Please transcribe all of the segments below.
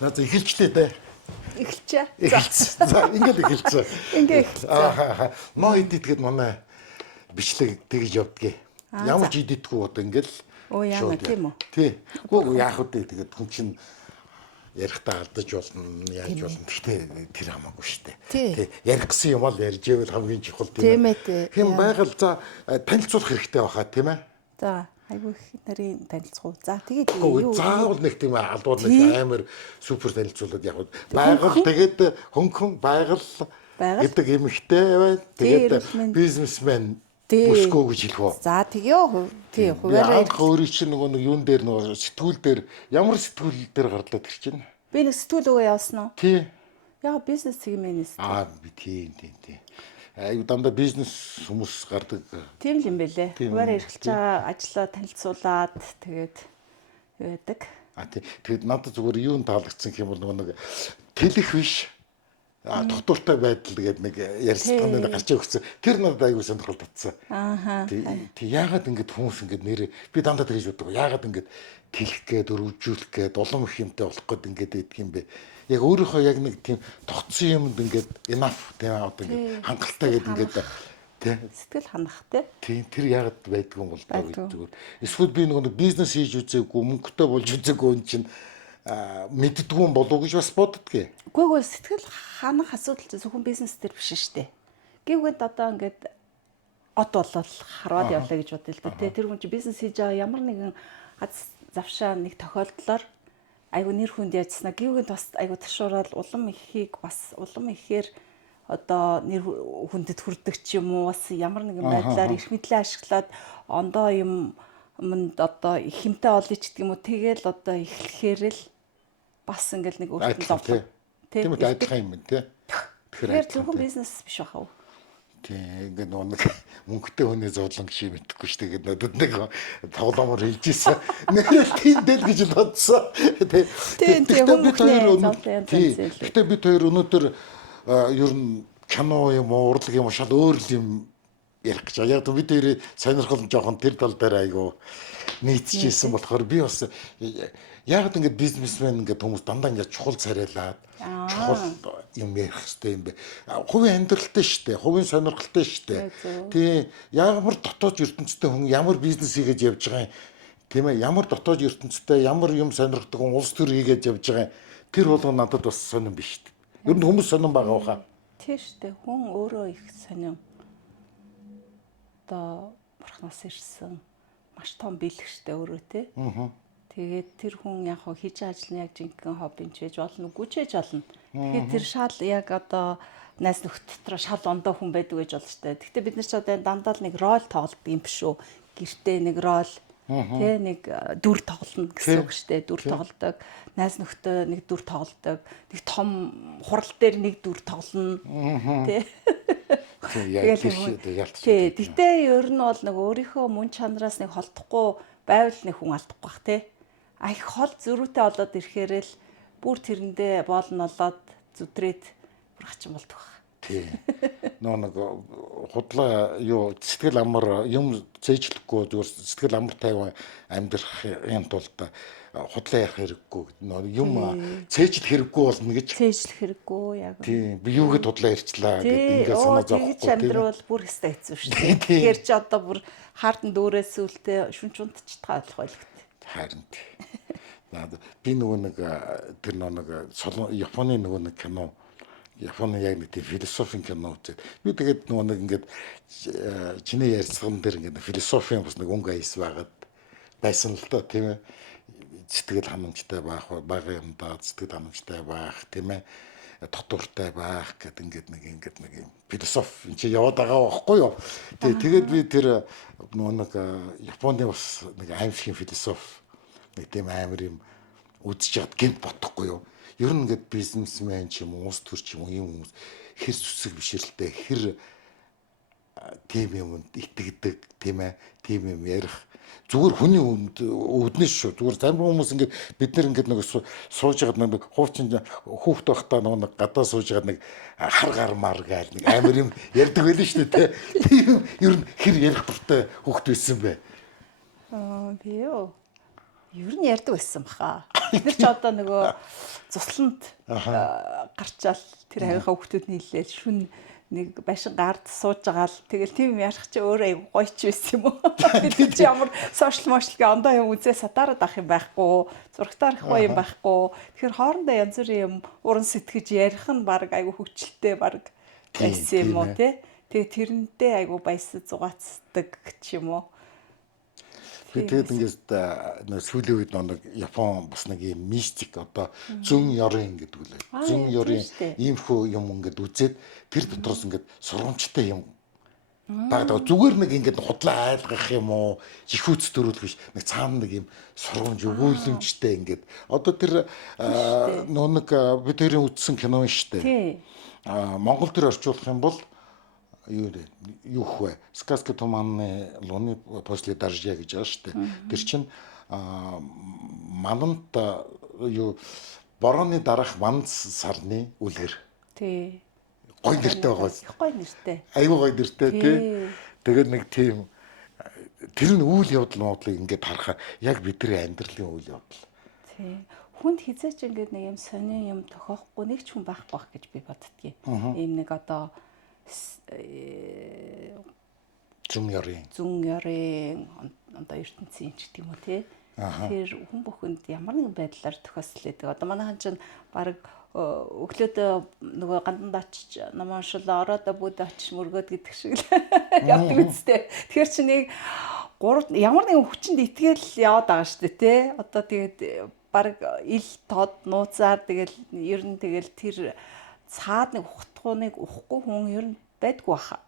Наад эхэлчлээ дээ. Эхэлчээ. За ингээд эхэлцээ. Ингээ эхэлцээ. Ноо эдитгэд манай бичлэг тэгж явдгийг. Ямар ч эдитгүй одоо ингээл. Оо яана тийм үү. Тий. Гүү яах вэ тэгээд хүн чинь ярихдаа алдаж болно, яаж болно. Гэхдээ тэр хамаагүй шүү дээ. Тий. Ярих гэсэн юм бол ярьж ивэл хамгийн чухал тийм ээ. Хэм байгаль за танилцуулах хэрэгтэй байхаа тийм ээ. За айгүй их нарийн танилцах. За тэгээд юу заавал нэг тийм албаар нэг амар супер танилцуулаад яг байгаль тэгээд хөнгөн байгаль гэдэг эмэгтэй байна. Тэгээд бизнесмен Бүсгөө гэж хэлэх үү. За тэгё. Тий, хуваараа өөрийн чинь нөгөө нэг юун дээр нөгөө сэтгүүл дээр ямар сэтгүүл дээр гарлаад тэр чинь. Би нэг сэтгүүл өгөө явсан уу? Тий. Яа бизнес сегментээс. Би тий. Аюу дандаа бизнес хүмүүс гардаг. Тийм л юм бэлээ. Хуваараа эрхэлж байгаа ажлаа танилцуулаад тэгээд байдаг. Тий. Тэгээд надад зүгээр юун таалагдсан юм бол нөгөө нэг тэлэх биш. Доктортой байдал гэдэг нэг ярилцлаганд гарч өгсөн. Тэр надад аягүй сонирхол татсан. Тий яагаад ингэж хүмүүс ингэж нэр би дандаа тэгж боддог. Яагаад ингэж тэлэх гээд өргөжүүлэх гээд улам их юмтай болох гээд ингэж идэх юм бэ? Яг өөрийнхөө яг нэг тийм тогтсон юмд ингэж enough тийм одоо ингэж хангалттай гээд ингэж тий сэтгэл ханах тий. Тэр яагаад байдгүй юм бол зүгээр. Эсвэл би нэг бизнес хийж үзээгүй, мөнгөтэй болж үзээгүй юм чинь мэддэггүй юм болов уу гэж бас боддгийг. Үгүй сэтгэл ханах асуудал зөвхөн бизнес дээр биш шүү дээ. Гэвгээд одоо ингээд от болол харваад явлаа гэж бодъё л да. Тэр хүн чинь бизнес хийж байгаа ямар нэгэн завшаа нэг тохиолдлоор айгу нэр хүнд яжснаа гэвгээд бас айгу ташуураад улам ихээр одоо нэр хүндэд хүрдэг ч юм уу бас ямар нэгэн байдлаар их мэдлээ ашиглаад ондоо юмд одоо их хэмтэй олё ч гэдэг юм уу тэгэл одоо эхлэхээр л бас ингээл нэг өөртөө зовлоо. Тийм үү адилхан юм тий. Тэгэхээр зөвхөн бизнес биш баха. Тий ингээд нэг мөнгөтэй хүний зовлон шиг мэдхгүй шүү дээ. Надад нэг тоглоомор хэлж ийсэн. Нэрэл тийм дэл гэж бодсон. Тийм Гэтэ бид хоёр өнөөдөр ер нь кино юм уу урлаг юм уу шал өөр юм ярих гэж байгаа. Яг бид хоёрын сонирхол жоохон тэр тал дээр айгу нийцчихсэн болохоор би бас яг ингээд бизнесмен ингээд хүмүүс дандаа ингээд чухал царайлаад чухал юм ярих хэрэгтэй юм бэ. Хувийн амьдралтай шүү дээ. Хувийн сонирхолтой шүү дээ. Тий. Ямар дотоод ертөнцтэй хүн ямар бизнес хийж явж байгаа юм. Тийм ээ. Ямар дотоод ертөнцтэй ямар юм сонирхдаг хүн улс төр хийгээд явж байгаа юм. Тэр болгоо надад бас сонирн биш шүү дээ. Ер нь хүмүүс сонирн байгаа баха. Тий шүү дээ. Хүн өөрөө их сонирн. Одоо бурхнаас ирсэн маш том бэлгштэй өөрөө тий. Тэгээд тэр хүн яг хийж байгаа ажил нь яг жинхэнэ хоббин ч байж болно, үгүй ч байж болно. Тэгэхээр тэр шал яг одоо найз нөхд дотор шал ондоо хүн байдаг гэж болно шүү дээ. Гэхдээ бид нар ч одоо дандаа л нэг роль тоглодог юм биш үү? Гэртээ нэг роль тий нэг дүр тоглоно гэсэн үг шүү дээ. Дүр тоглодог. Найз нөхдөд нэг дүр тоглодог. Нэг том хурал дээр нэг дүр тоглоно. Тий. Тий. Гэтэ ер нь бол нэг өөрийнхөө мөн чанараас нэг холдохгүй байвал нэг хүн алдахгүй бах тий. Их хол зөрүүтэй болоод ирэхээр л бүр тэрэндээ боолн олоод зүтрээд бүр хачин болдог баг. Тий. Нэг худлаа юу сэтгэл амар юм зээжлэхгүй зүгээр сэтгэл амар тайван амьдрахын тулд худлаа ярих хэрэггүй юм цээжлэх хэрэггүй болно гэж. Цээжлэх хэрэггүй яг. Тий. Би юугээд худлаа ярьчлаа гэдэг ингээд санаа зовхгүй. Амьдрал бүр хэстэй хэцүү шүү дээ. Тэгэхээр чи одоо бүр хаартан дүүрээс үлдээ шүнч унтчихтаа болох байлгүй. Харин би нөгөө нэг тэр нэг Японы нөгөө нэг кино Японы яг нэг тийм философийн кино үзээд би тэгээд нөгөө нэг ингээд чиний ярьцлаган дээр ингээд философийн бас нэг өнгө аяс байсан л тоо тийм ээ сэтгэл ханамжтай байх бага юмдаа сэтгэл ханамжтай байх тийм ээ дотоортой байх гэдэг ингээд нэг юм философи энэ чи яваад байгаа байхгүй юу тэгээд би тэр нөгөө нэг Японы бас нэг аимшигын философи нэг тийм амар юм үзэж чад гинт бодохгүй юу. Ер нь ингээд бизнесмен ч юм уу, улс төр ч юм уу юм хүмүүс хэр зүсэг бишрэлтэй хэр тийм юмд итгэдэг тийм ээ тийм юм ярих зүгээр хүний үүднээс шүү зүгээр зарим хүмүүс ингээд бид нар ингээд нэг сууж байгаа нэг хуучин хүүхд байхдаа нэг гадаа сууж байгаа нэг хар гармаар гээл нэг амар юм ярьдаг байлаа шүү дээ тийм ер нь хэр ярих дуртай хүүхд байсан бэ. Би юу ер нь ярьдаг байсан баха. Бид нар ч одоо нөгөө цусланд гарчаал тэр хавийнхаа хүүхдүүд нийлээл шүн нэг байшин гард сууж байгаа л тэгэл тийм яарах чи өөрөө айгу гоё ч байсан юм уу. Бид чи ямар сошиал мошлгийн ондоо юм үзээ сатаараад авах юм байхгүй, зурагтаар авах юм байхгүй. Тэгэхээр хоорондоо янз бүрийн юм уран сэтгэж ярих нь баг айгу хөвчлөлтэй баг байсан юм уу те. Тэгээ тэрнтэй айгу баясад зугаацдаг ч юм уу. Тэгээд ингээд нөө сүүлийн үед нэг Япон бас нэг юм мистик одоо зүүн ёрын гэдэг үлээ. Зүүн ёрын иймхүү юм ингээд үзээд тэр дотроос ингээд сургамжтай юм. Багтаа зүгээр нэг ингээд худлаа айлгах юм уу, их үц төрүүлэх биш. Нэг цаана нэг юм сургамж өгүүлэмжтэй ингээд. Одоо тэр нөө нэг бид тэрийн үзсэн кино шүү дээ. Монгол төр орчуулах юм бол юу хвэ сказка туманны луны после дождя гэж байгаа шүү дээ. Тэр чинь манант юу борооны дараах манд сарны үлгэр. Тий. Гой нэртэй байгаа. Гой нэртэй. Айгуу гой нэртэй тий. Тэгээд нэг тийм тэр нь үйл явдал модлыг ингээд харахаар яг бидний амьдралын үйл явдал. Тий. Хүнд хизээч ингээд нэг юм сони юм тохиохгүй нэг ч хүн байхгүй гэж би боддгийг. Ийм нэг одоо зүүн ёрын одоо ертөнцийн ч гэх юм уу тий. Тэр хүн бүхэнд ямар нэгэн байдлаар тохиослоо. Одоо манайхан чинь баг өглөөдөө нөгөө гандан очиж намаа шулаа ороод бүд очиж мөргөөд гэдэг шиг л явдаг үстэй. Тэгэхээр чи нэг ямар нэгэн хүчинд итгээл яваад байгаа шүү дээ тий. Одоо тэгээд баг ил тод нууцаар тэгэл ер нь тэгэл тэр цаад нэг ухтгууныг уухгүй хүн ер нь байдгүй баха.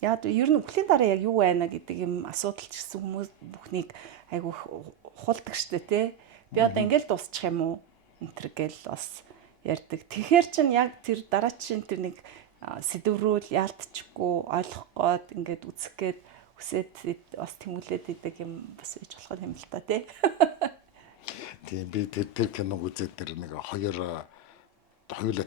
Яг ер нь үхлийн дараа яг юу байна гэдэг юм асуудал ч гэсэн хүмүүс бүхнийг айгу хулдаг штэ тий. Би одоо ингээл дуусчих юм уу? Энтэр гэл бас ярьдаг. Тэгэхээр чин яг тэр дараачин тэр нэг сэдврүүл яалтчихгүй ойлгох гээд ингээд үзэх гээд хүсээд бас тэмүүлээд идэг юм бас байж болох юм л та тий. Тийм би тэр киног үзээд тэр нэг хоёулаа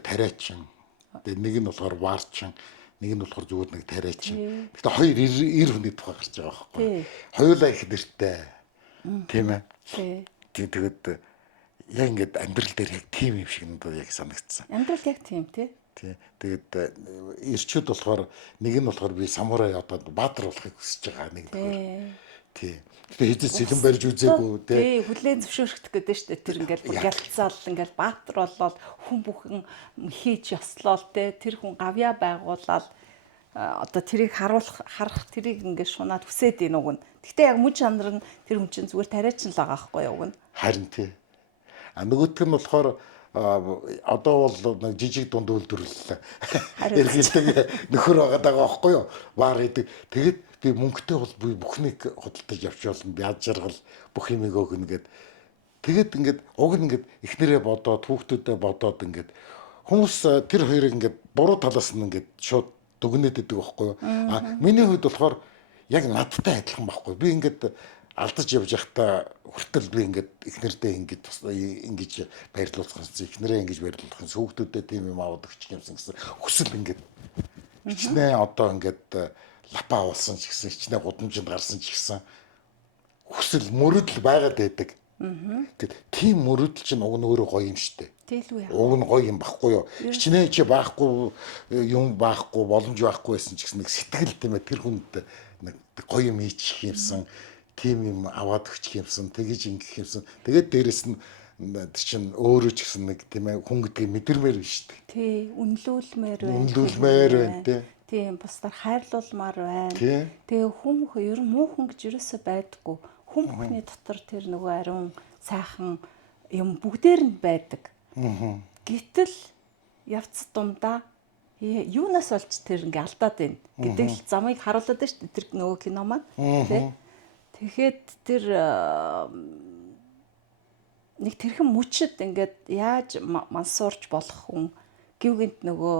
тариачин. Тэгээ нэг нь болохоор ваарчин, нэг нь болохоор зүгээр нэг тариачин. Гэхдээ хоёр ир хүний тухай гарч байгаа байхгүй. Хоёулаа их нэртэй. Тийм ээ. Тэгээд яг ингээд амьдрал дээр яг тийм юм шиг надад яг санагдсан. Амьдрал яг тийм тий. Тэгээд ирчүүд болохоор нэг нь болохоор би самурай одоо баатар болохыг хүсэж байгаа нэг тэгэхээр. Тий. Тэгээ хэзээ сэлэн барьж үзээгүй тий. Хүлээн зөвшөөрөх гэдэг шүү дээ. Тэр ингээл гялцаал ингээл баатар болоод хүн бүхэн хийж ёслол тий. Тэр хүн гавья байгуулаад одоо тэрийг харах тэрийг ингээд шунаад хүсээд ийн уг нь. Гэхдээ яг мөн чанар нь тэр хүн чинь зүгээр тариачин л байгаа байхгүй юу уг нь. Харин тий. Нөгөөх нь болохоор одоо бол нэг жижиг дунд үйлдвэрлэл эргэлдэг нөхөр байгаа байхгүй юу? Вар идэг. Тэгээд би мөнгөтэй бол би бүхнийг худалдаж явж болно. Бяд жаргал бүх юмыг өгнө гэд. Тэгээд ингээд уг нь ингээд эхнэрээ бодоод хүүхдүүдэд бодоод ингээд хүмүүс тэр хоёрыг ингээд буруу талаас нь ингээд шууд дүгнээд идэг байхгүй юу? Миний хувьд болохоор яг надтай адилхан байхгүй. Би ингээд алдаж явж байхдаа хүртэл би ингээд эхнэрдээ ингэж баярлуулах гэсэн, эхнэрээ ингэж баярлуулах гэсэн, хүүхдүүдэд тийм юм аваад өгчих юмсан гэсэн хүсэл ингээд хичнээн одоо ингээд лапа болсон ч гэсэн, хичнээн гудамжинд гарсан ч гэсэн хүсэл мөрөдөл байгаад байдаг. Гэт тийм мөрөдөл чинь уг нь өөрөө гоё юм штэ. Тэлгүй яа. Уг нь гоё юм баггүй юу? Хичнээн чи байхгүй юм байхгүй, боломж байхгүй байсан ч гэсэн нэг сэтгэл тийм ээ тэр хүнд нэг гоё юм хийчих юмсан. Тим юм аваад өгчих юмсан, тэгэж ингэх юмсан. Тэгээд дээрэс нь чинь өөрөө ч гэсэн нэг тийм ээ хүн гэдгийг мэдэрмээр байна шүү дээ. Тий, үнэлүүлмээр байна. Үнэлүүлмээр байна тий. Тийм, бусдаар хайрлуулмаар байна. Тэгээ хүн бүхэн ер нь муу хүн гэж ерөөсөө байдаггүй. Хүн бүхний дотор тэр нөгөө ариун сайхан юм бүгдээр нь байдаг. Гэтэл явц дундаа юунаас олж тэр ингээ алдаад байна гэдэг л замыг харуулдаг шүү дээ тэр нөгөө кино маань тий. Тэгэхэд тэр нэг тэрхэн мөчөд ингээд яаж мансуурч болох хүн гівгэнт нөгөө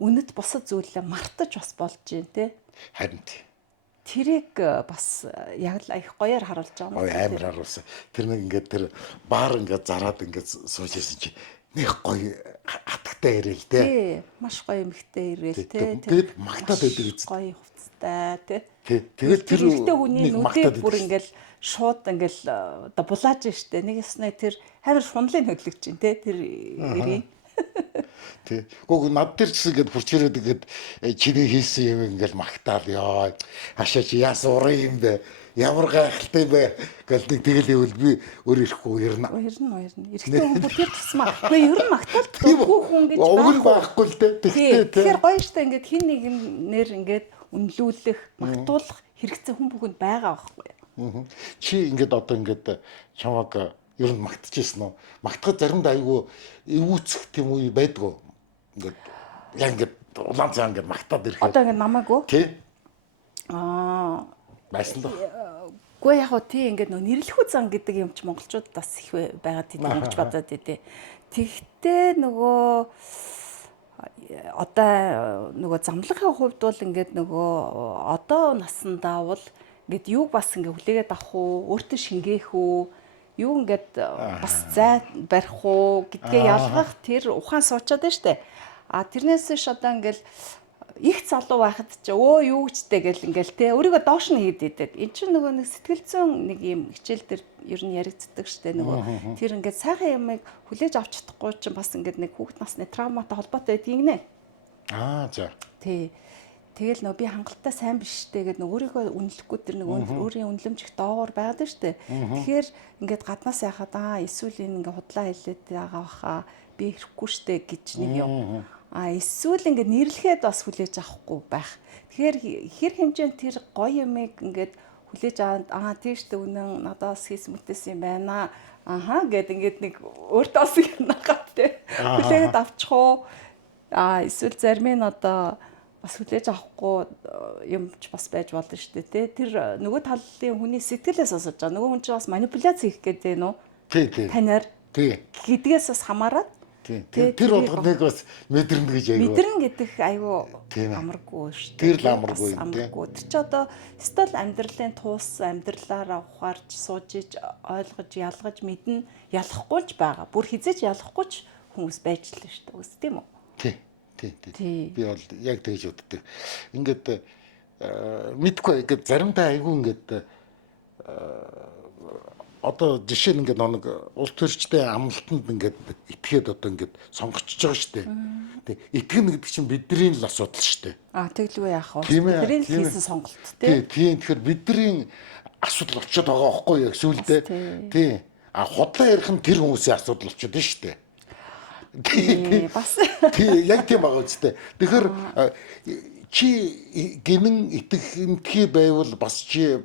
үнэт бусад зүйлээ мартаж бас болж байна тий. Харин тэрийг бас яг л их гоёор харуулж байгаа юм. Ой амар харуулсан. Тэр нэг ингээд тэр баар ингээд зараад ингээд сууж ирсэн чи нэг гоё хатагтай ирээл тий. Тий, маш гоё эмхтэй ирээл тий. Тэгээд магтаад байдаг үст. Гоё хувцастай тий. Тэгэл тэр ихтэй хүний нүдээ бүр ингээд шууд ингээл оо булааж штэ. Нэг яснаа тэр амар шунлын хөдлөгч чинь те тэр ирээ. Тий. Гүг над дээр ч ингээд хурцгэрээд ингээд чиний хийсэн юм ингээд магтаал ёо. Хашаа чи яасан уран юм бэ? Ямар гайхалтай бэ? Гэл нэг тэгэл ивэл би өөр ирэхгүй ирнэ. Ирнэ. Эрэхтэй хүн бүр тэр тусмаа. Үгүй ер нь магтаал хүн гэж Өвөр байхгүй л дээ. Тэгэхээр гоё штэ ингээд хин нэгнээр ингээд үнэлүүлэх, магтуулах хэрэгцээ хүн бүхэнд байгаа байхгүй. Чи ингээд одоо ингээд чамаг ер нь магтчихсэн уу? Магтахад заримдаа айгүй эвүүцэх тийм үе байдгүй. Ингээд яг ингээд улаан цаа ингээд магтаад ирэхэд. Одоо ингээд намаагүй. Тий. Байсан Байсан л. Гүй яг уу тий ингээд нөө нэрлэхүү зан гэдэг юм чи монголчууд бас их байгаа тийм гэж бодоод идэв. Тэгтээ нөгөө одоо нөгөө замлагын хувьд бол ингээд нөгөө одоо насандаа бол ингээд юг бас ингээд хүлээгээд авах уу, өөртөө шингээх үү, юу ингээд бас зай барих уу гэдгээ ялгах тэр ухаан суучаад байна штэ. Тэрнээс ш одоо ингээд их залуу байхад ч юу гэжтэй гэл ингээл те өөрийгөө доош нь хийд идэв. Энд чинь нөгөө нэг сэтгэл зүйн нэг юм хичээл дээр ер нь яригддаг штэ нөгөө тэр ингээд сайхан юмыг хүлээж авч чадахгүй чинь бас ингээд нэг хүүхэд насны травматай холбоотой байдгийг нэ. За. Тий. Тэгэл нөгөө би хангалттай сайн биш штэ гэдэг нөгөө өөрийгөө үнэлэхгүй тэр нэг өөрийн үнэлэмж их доогоор байгаад штэ. Тэгэхээр ингээд гаднаас яхад эсвэл энэ ингээд худлаа хэлээд байгаа баха би ирэхгүй штэ гэж нэг юм. Эсвэл ингээд нэрлэхэд бас хүлээж авахгүй байх. Тэгэхээр хэр хэмжээнд тэр гоё юмыг ингээд хүлээж аваад тийштэй үнэн надаас хийсэн мэтээс юм байна. Гэд ингээд нэг өөртөө бас нахад те хүлээд авчих уу. Эсвэл зарим нь одоо бас хүлээж авахгүй юм ч бас байж болно шүү дээ те. Тэр нөгөө талын хүний сэтгэлээс асууж байгаа. Нөгөө хүн чинь бас манипуляц хийх гэдэг нь үү? Тий. Танаар. Тий. Гэдгээс бас хамаарат. Тэр болгоныг бас мэдэрнэ гэж айгүй. Мэдэрнэ гэдэг айгүй амаргүй шүү дээ. Тэр л амаргүй. Тэр чи одоо стол амьдралын туус амьдралаараа ухаарч сууж иж ойлгож ялгаж мэднэ ялахгүй ч байгаа. Бүр хизээж ялахгүй ч хүмүүс байж л шүү дээ. Үс тийм үү? Тий. Би бол яг тэгж боддог. Ингээд мэдгүй ингээд заримдаа айгүй ингээд одоо жишээ нь ингээд нэг улс төрчтэй амлалтанд ингээд итгээд одоо ингээд сонгогчж байгаа шүү дээ. Тэг итгэн гэдэг чинь бидний л асуудал шүү дээ. Тэглгүй яах вэ? Бидний л хийсэн сонголт тий. Тэгэхээр бидний асуудал болчиход байгаа байхгүй яг сүүлдээ. Тий. Худлаа ярих нь тэр хүмүүсийн асуудал болчиход байна шүү дээ. Бас тий яг тийм байгаа үстэй. Тэгэхээр чи гинэн итгэхэнтхий байвал бас чи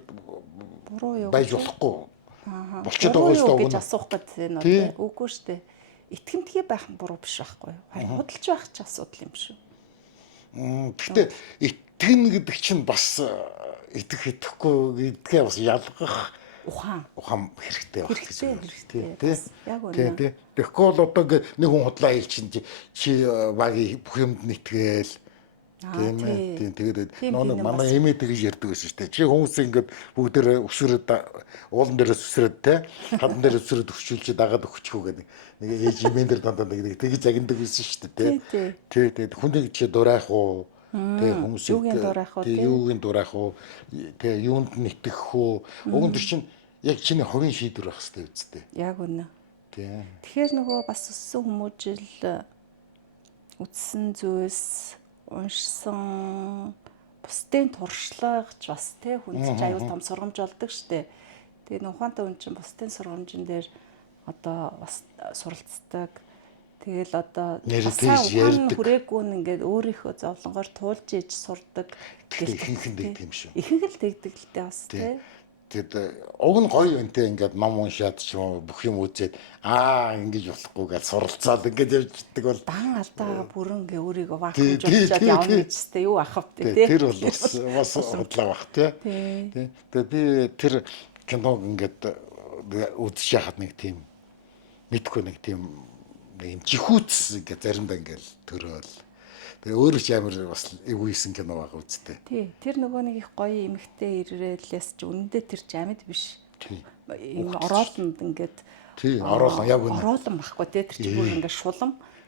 буруу юу байж болохгүй. Болчиход байгаа шүү дээ гэж асуух гэдэг нь тий. Үгүй шүү дээ. Итгэмтгий байх нь буруу биш байхгүй юу? Худалж байх ч асуудал юм шүү. Гэхдээ итгэнэ гэдэг чинь бас итгэх итгэхгүй гэдгээ бас ялгах ухаан хэрэгтэй байх гэж байна. Тий. Яг үнэ. Тий. Тэгэхгүй бол одоо нэг хүн худлаа хэл чинь чи багийн бүх юмд нэтгээл тийм ээ. Тэгээд нөө манай эмээ тэгж ярьдаг байсан шүү дээ. Чи хүмүүс ингээд бүгдээр өсрөөд уулан дээрээс өсрөөд те хадан дээрээс өсрөөд өчүүлж дагаад өгчихөө гэдэг нэг ээж эмээн дээр дандаа нэг тэгж загнадаг байсан шүү дээ. Тий. Тэгээд хүнийг чи дурайх уу? Тэг хүмүүс юугийн дурайх уу? Тэг юунд нэтгэх үү? Уг нь тэр чинь яг чиний хувийн шийдвэр байх хэрэгтэй үстэй. Яг үнэ. Тий. Тэгэхээр нөгөө бас өссөн хүмүүжил үтсэн зүйлс уншсан бусдын туршлагч бас те хүнд ч аюул том сургамж болдог штэ. Тэгээ нухантай хүн чинь бусдын сургамжин дээр одоо бас суралцдаг. Тэгэл одоо сайн хүрээгүй нь ингээд өөрийнхөө зовлонгоор туулж иж сурдаг. Ихэнх нь тэгдэг юм шүү. Ихэнх л тэгдэг л дээ бас те. Тэгэд уг нь гоё үнтэй ингээд ном уншаад ч юм бүх юм үзээд ингэж болохгүй гэж суралцаад ингэж явждаг бол дан алдаа бүрэн ингээ өөрийгөө вакуумж болчиход явна гэжтэй юу ахав те. Тэр бол бас худлаа бах те. Тэгээд би тэр киног ингээд үзэж яхад нэг тийм мэдхгүй нэг тийм юм жихүүц ингээ заримдаа ингээл төрөөл. Тэгээ өөрөө ч амар бас эвгүйсэн кино байгаа үсттэй. Тий. Тэр нөгөө нэг их гоё эмэгтэй ирээлээс ч үнэндээ тэр ч амьд биш. Тий. Ийм ороолонд ингээд тий ороолон яг үнэ. Ороолон баггүй те тэр чинь бүр ингээд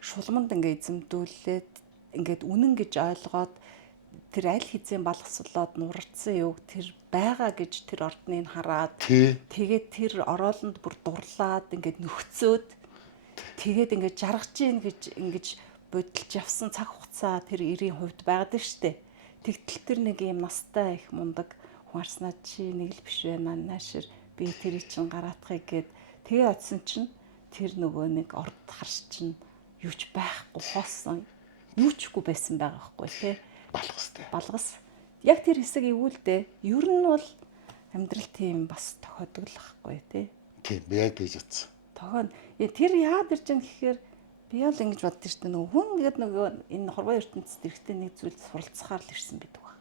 шуламд ингээд эзэмдүүлээд ингээд үнэн гэж ойлгоод тэр аль хизээ балгасуулаад нурцсан юг тэр байгаа гэж тэр ордныг хараад Тий. тэгээд тэр ороолонд бүр дурлаад ингээд нөхцөөд тэгээд ингээд жаргаж ийн гэж ингэж бодолж явсан цаг хугацаа тэр эрийн хувьд байгаад штэ. Тэгтэл тэр нэг юм настай их мундаг хуарснаа чи нэг л биш байна наашир би тэрийг чин гараатахыг гээд тэгээ очисон чинь тэр нөгөө нэг орд харш чинь юу ч байхгүй хоосон юу чгүй байсан байгаа байхгүй тий. Балгастай. Балгас. Яг тэр хэсэг ивүүлдэ. Ер нь бол амьдрал тийм бас тохиодог л байхгүй тий. Тийм би яг тэгж утсан. Тохион тэр яагаад ирж байгаа гэхээр би бол ингэж боддоо шүү дээ нөгөө хүн ингээд нөгөө энэ хорвоо ертөнцид эрэхтэй нэг зүйл суралцахаар л ирсэн байдаг ба.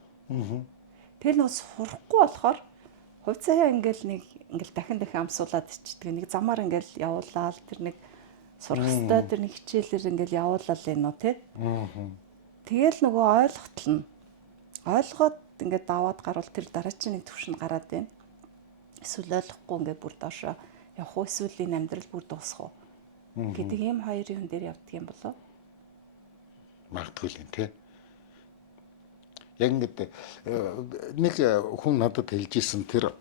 Тэр нөгөө сурахгүй болохоор хувь цаа ингээл дахин амсуулаад ичдэг. Нэг замаар ингээл явуулаад тэр нэг сурах ёстой тэр нэг хичээлэр ингээл явуулаад энэ үү те. Тэгэл нөгөө ойлгохтол нь ойлгоод ингээд даваад гарвал тэр дараачийн нэг төвшөнд гараад байна. Эсвэл ойлгохгүй ингээд бүр доошоо явах уу эсвэл энэ амьдрал бүр дуусах уу гэдэг ийм хоёрын хүн дээр явдаг юм болоо. Магадгүй л юм тий. Яг ингээд нэг хүн надад хэлж исэн тэр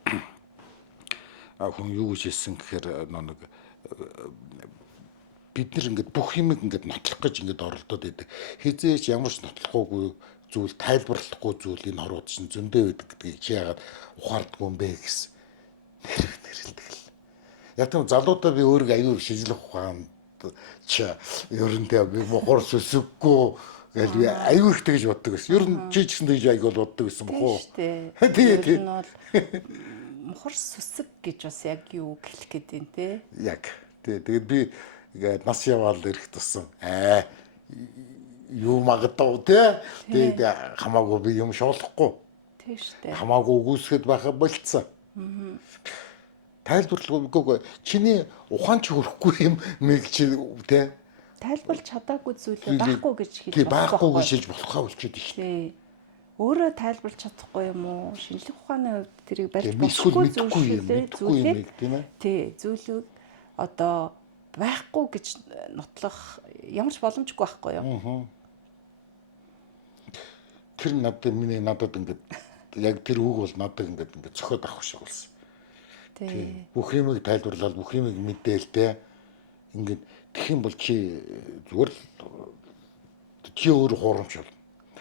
хүн юу гэж хэлсэн гэхээр нэг бид нар ингээд бүх юмыг ингээд нотлох гэж ингээд оролдоод байдаг. Хизээч ямар ч нотлохгүйгүй зүйл тайлбарлахгүй зүйл энэ хорууд чинь зөндөө байдаг гэдгийг чи яагаад ухаардгүй юм бэ гэсэн нэрэлдэг л. Яг тийм залуудаа би өөрийгөө аюул шижлэх ухаанд чи ерөнтэй би мохор сүсэггүй гэж би аюул их тэгж боддог гэсэн. Ер нь чи ч гэсэн тэгж аюул боддог гэсэн бохоо. Тийм тийм. Энэ бол мохор сүсэг гэж бас яг юу хэлэх гээд юм те. Яг. Тэгээд би ингээд нас яваал ирэх тусам юу магадгүй те. Тэгээд хамаагүй би юм шоолохгүй. Тийм шүү дээ. Хамаагүй үгүйсгэд байха болцсон. Тайлбарлахгүй чиний ухаан ч хөрөхгүй юм нэг чи те. Тайлбарлаж чадаагүй зүйлээ байхгүй гэж хэлж байхгүй гэж хэлж болохоо болчиход их. Тий. Өөрөө тайлбарлаж чадахгүй юм уу? Шинжлэх ухааны хувьд тэрийг барьж болохгүй зүйлээ тийм ээ. Тий, зүйлүүд одоо байхгүй гэж нотлох ямар ч боломжгүй байхгүй юу? Тэр надад ингээд яг тэр үг бол надад ингээд цохоод авах шиг болсон. Тий. Бүх юмыг тайлбарлаад бүх юмыг мэдээл те. Ингээд тэгэх юм бол чи зүгээр л чи өөр хуурамч бол.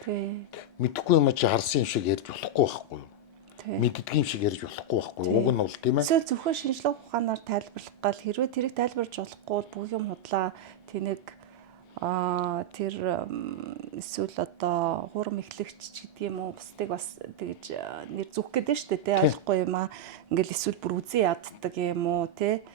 Тий. Мэдхгүй юм чи харсан юм шиг ярьж болохгүй байхгүй юу? Мэддгийм шиг ярьж болохгүй байхгүй юу? Уг нь бол тийм ээ. Эсвэл зөвхөн шинжлэх ухаанаар тайлбарлах гал хэрвээ тэрийг тайлбарж болохгүй бүх юм худлаа тэнэг тэр эсвэл одоо хурам эхлэгч ч гэдэг юм уу бусдыг бас тэгж нэр зүх гэдэг нь шүү дээ ойлгохгүй юм аа ингээл эсвэл бүр үзэн яддаг юм уу те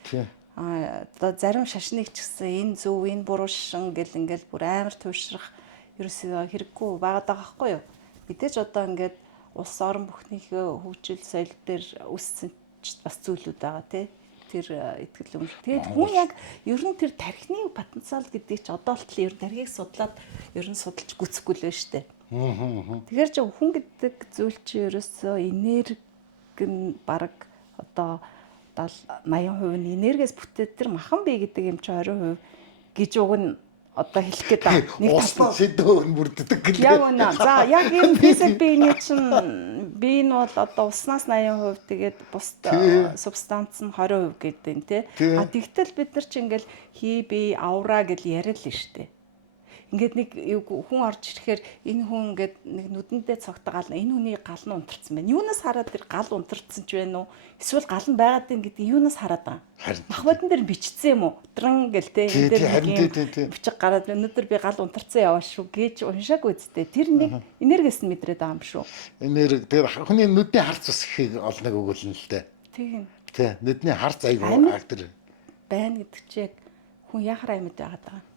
одоо зарим шашныг ч гэсэн энэ зөв энэ буруу шин гэл ингээл бүр амар туушрах ерөөсөө хэрэггүй байгаад байгаа байхгүй юу мэдээж одоо ингээд улс орон бүхнийхээ хөгжил соёл дээр өссөн ч бас зүйлүүд байгаа те тэр итгэл үнэмшил. Тэгээд хүн яг ер нь тэр тархины потенциал гэдэг чи одоо л ер нь тархийг судлаад ер нь судалж гүцэхгүй л байна штэ. Тэгэхээр чи хүн гэдэг зүйл чи ерөөсөө энерги нь баг одоо 70-80% нь энергиэс бүтээд тэр махан бие гэдэг юм чи 20% гэж уг нь одоо хэлэх гээд байна. Нэг талбай сэдвээр бүрддэг гэлээ. Яг үнэ. За яг энэ физик биений чинь бие нь бол одоо уснаас 80% тэгээд бус субстанц нь 20% гэдэг юм тий. Тэгтэл бид нар чи ингээл хий бие аура гэж яриа л нь штэ. Ингээд нэг хүн орж ирэхээр энэ хүн ингээд нэг нүдэндээ цогтгаал энэ хүний гал нь унтарсан байна. Юунаас хараад тэр гал унтарсан ч вэ нүү? Эсвэл гал нь байгаад байна гэдэг юунаас хараад байгаа? Мах бодон дээр бичсэн юм уу? Утран гэл те энэ дээр бичиг гараад өнөөдөр би гал унтарсан яваа шүү гэж уншаагүй үсттэй. Тэр нэг энергиэс нь мэдрээд байгаа юм шүү. Энерги тэр хүний нүдний харц ус ихийг олног өгүүлнэ л дээ. Тийм. Тэ нүдний харц айгүй актер байна гэдэг чи яг хүн яхаар амьд байгаад байгаа.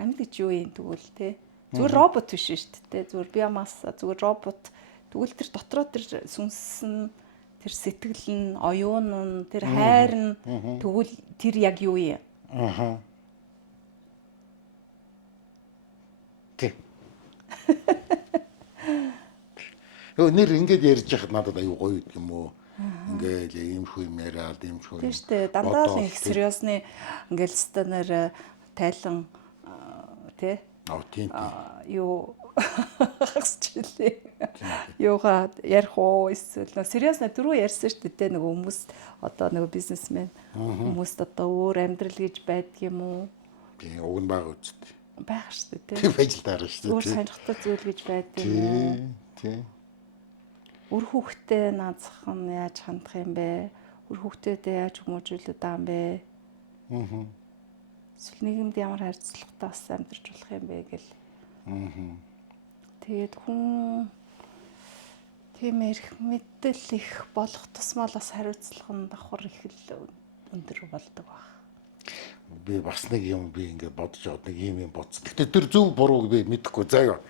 Амьд гэж юу юм тэгвэл те зүгээр робот биш шүү дээ зүгээр биомасса зүгээр робот тэгвэл тэр дотроо тэр сүнс нь тэр сэтгэл нь оюун нь тэр хайр нь тэгвэл тэр яг юу юм тий нэр ингэж ярьж яхад надад аюу гоё юм уу ингээл ийм хүү юм яриад ийм хүү тийм шүү дээ дандаа л их сериосны ингээл станаар тайлан тий юу хасчихлээ. Юугаа ярих уу эсвэл сериус дөрөв ярьсан шүү дээ нөгөө хүмүүс одоо нөгөө бизнесмен хүмүүст одоо өөр амьдрал гэж байдаг юм уу? Би уг нь байгаа үсттэй. Байх шүү дээ Тийм байж л таарна шүү дээ. өөр сонирхтой зүйл гэж байдаг юм уу? Тийм. Үр хүүхдээ наазах нь яаж хандах юм бэ? Үр хүүхдээдээ яаж хүмүүжүүлээд байгаа юм бэ? Эсвэл нийгэмд ямар харьцлагатай бас амьдарч болох юм бэ гэл. Тэгээд хүн тийм эрх мэдэл их болох тусмаа бас хариуцлага нь давхар их л өндөр болдог баг. Би бас нэг юм би ингээд бодож аваад нэг юм бодсон. Гэтэ тэр зөв бурууг би мэдэхгүй заяа.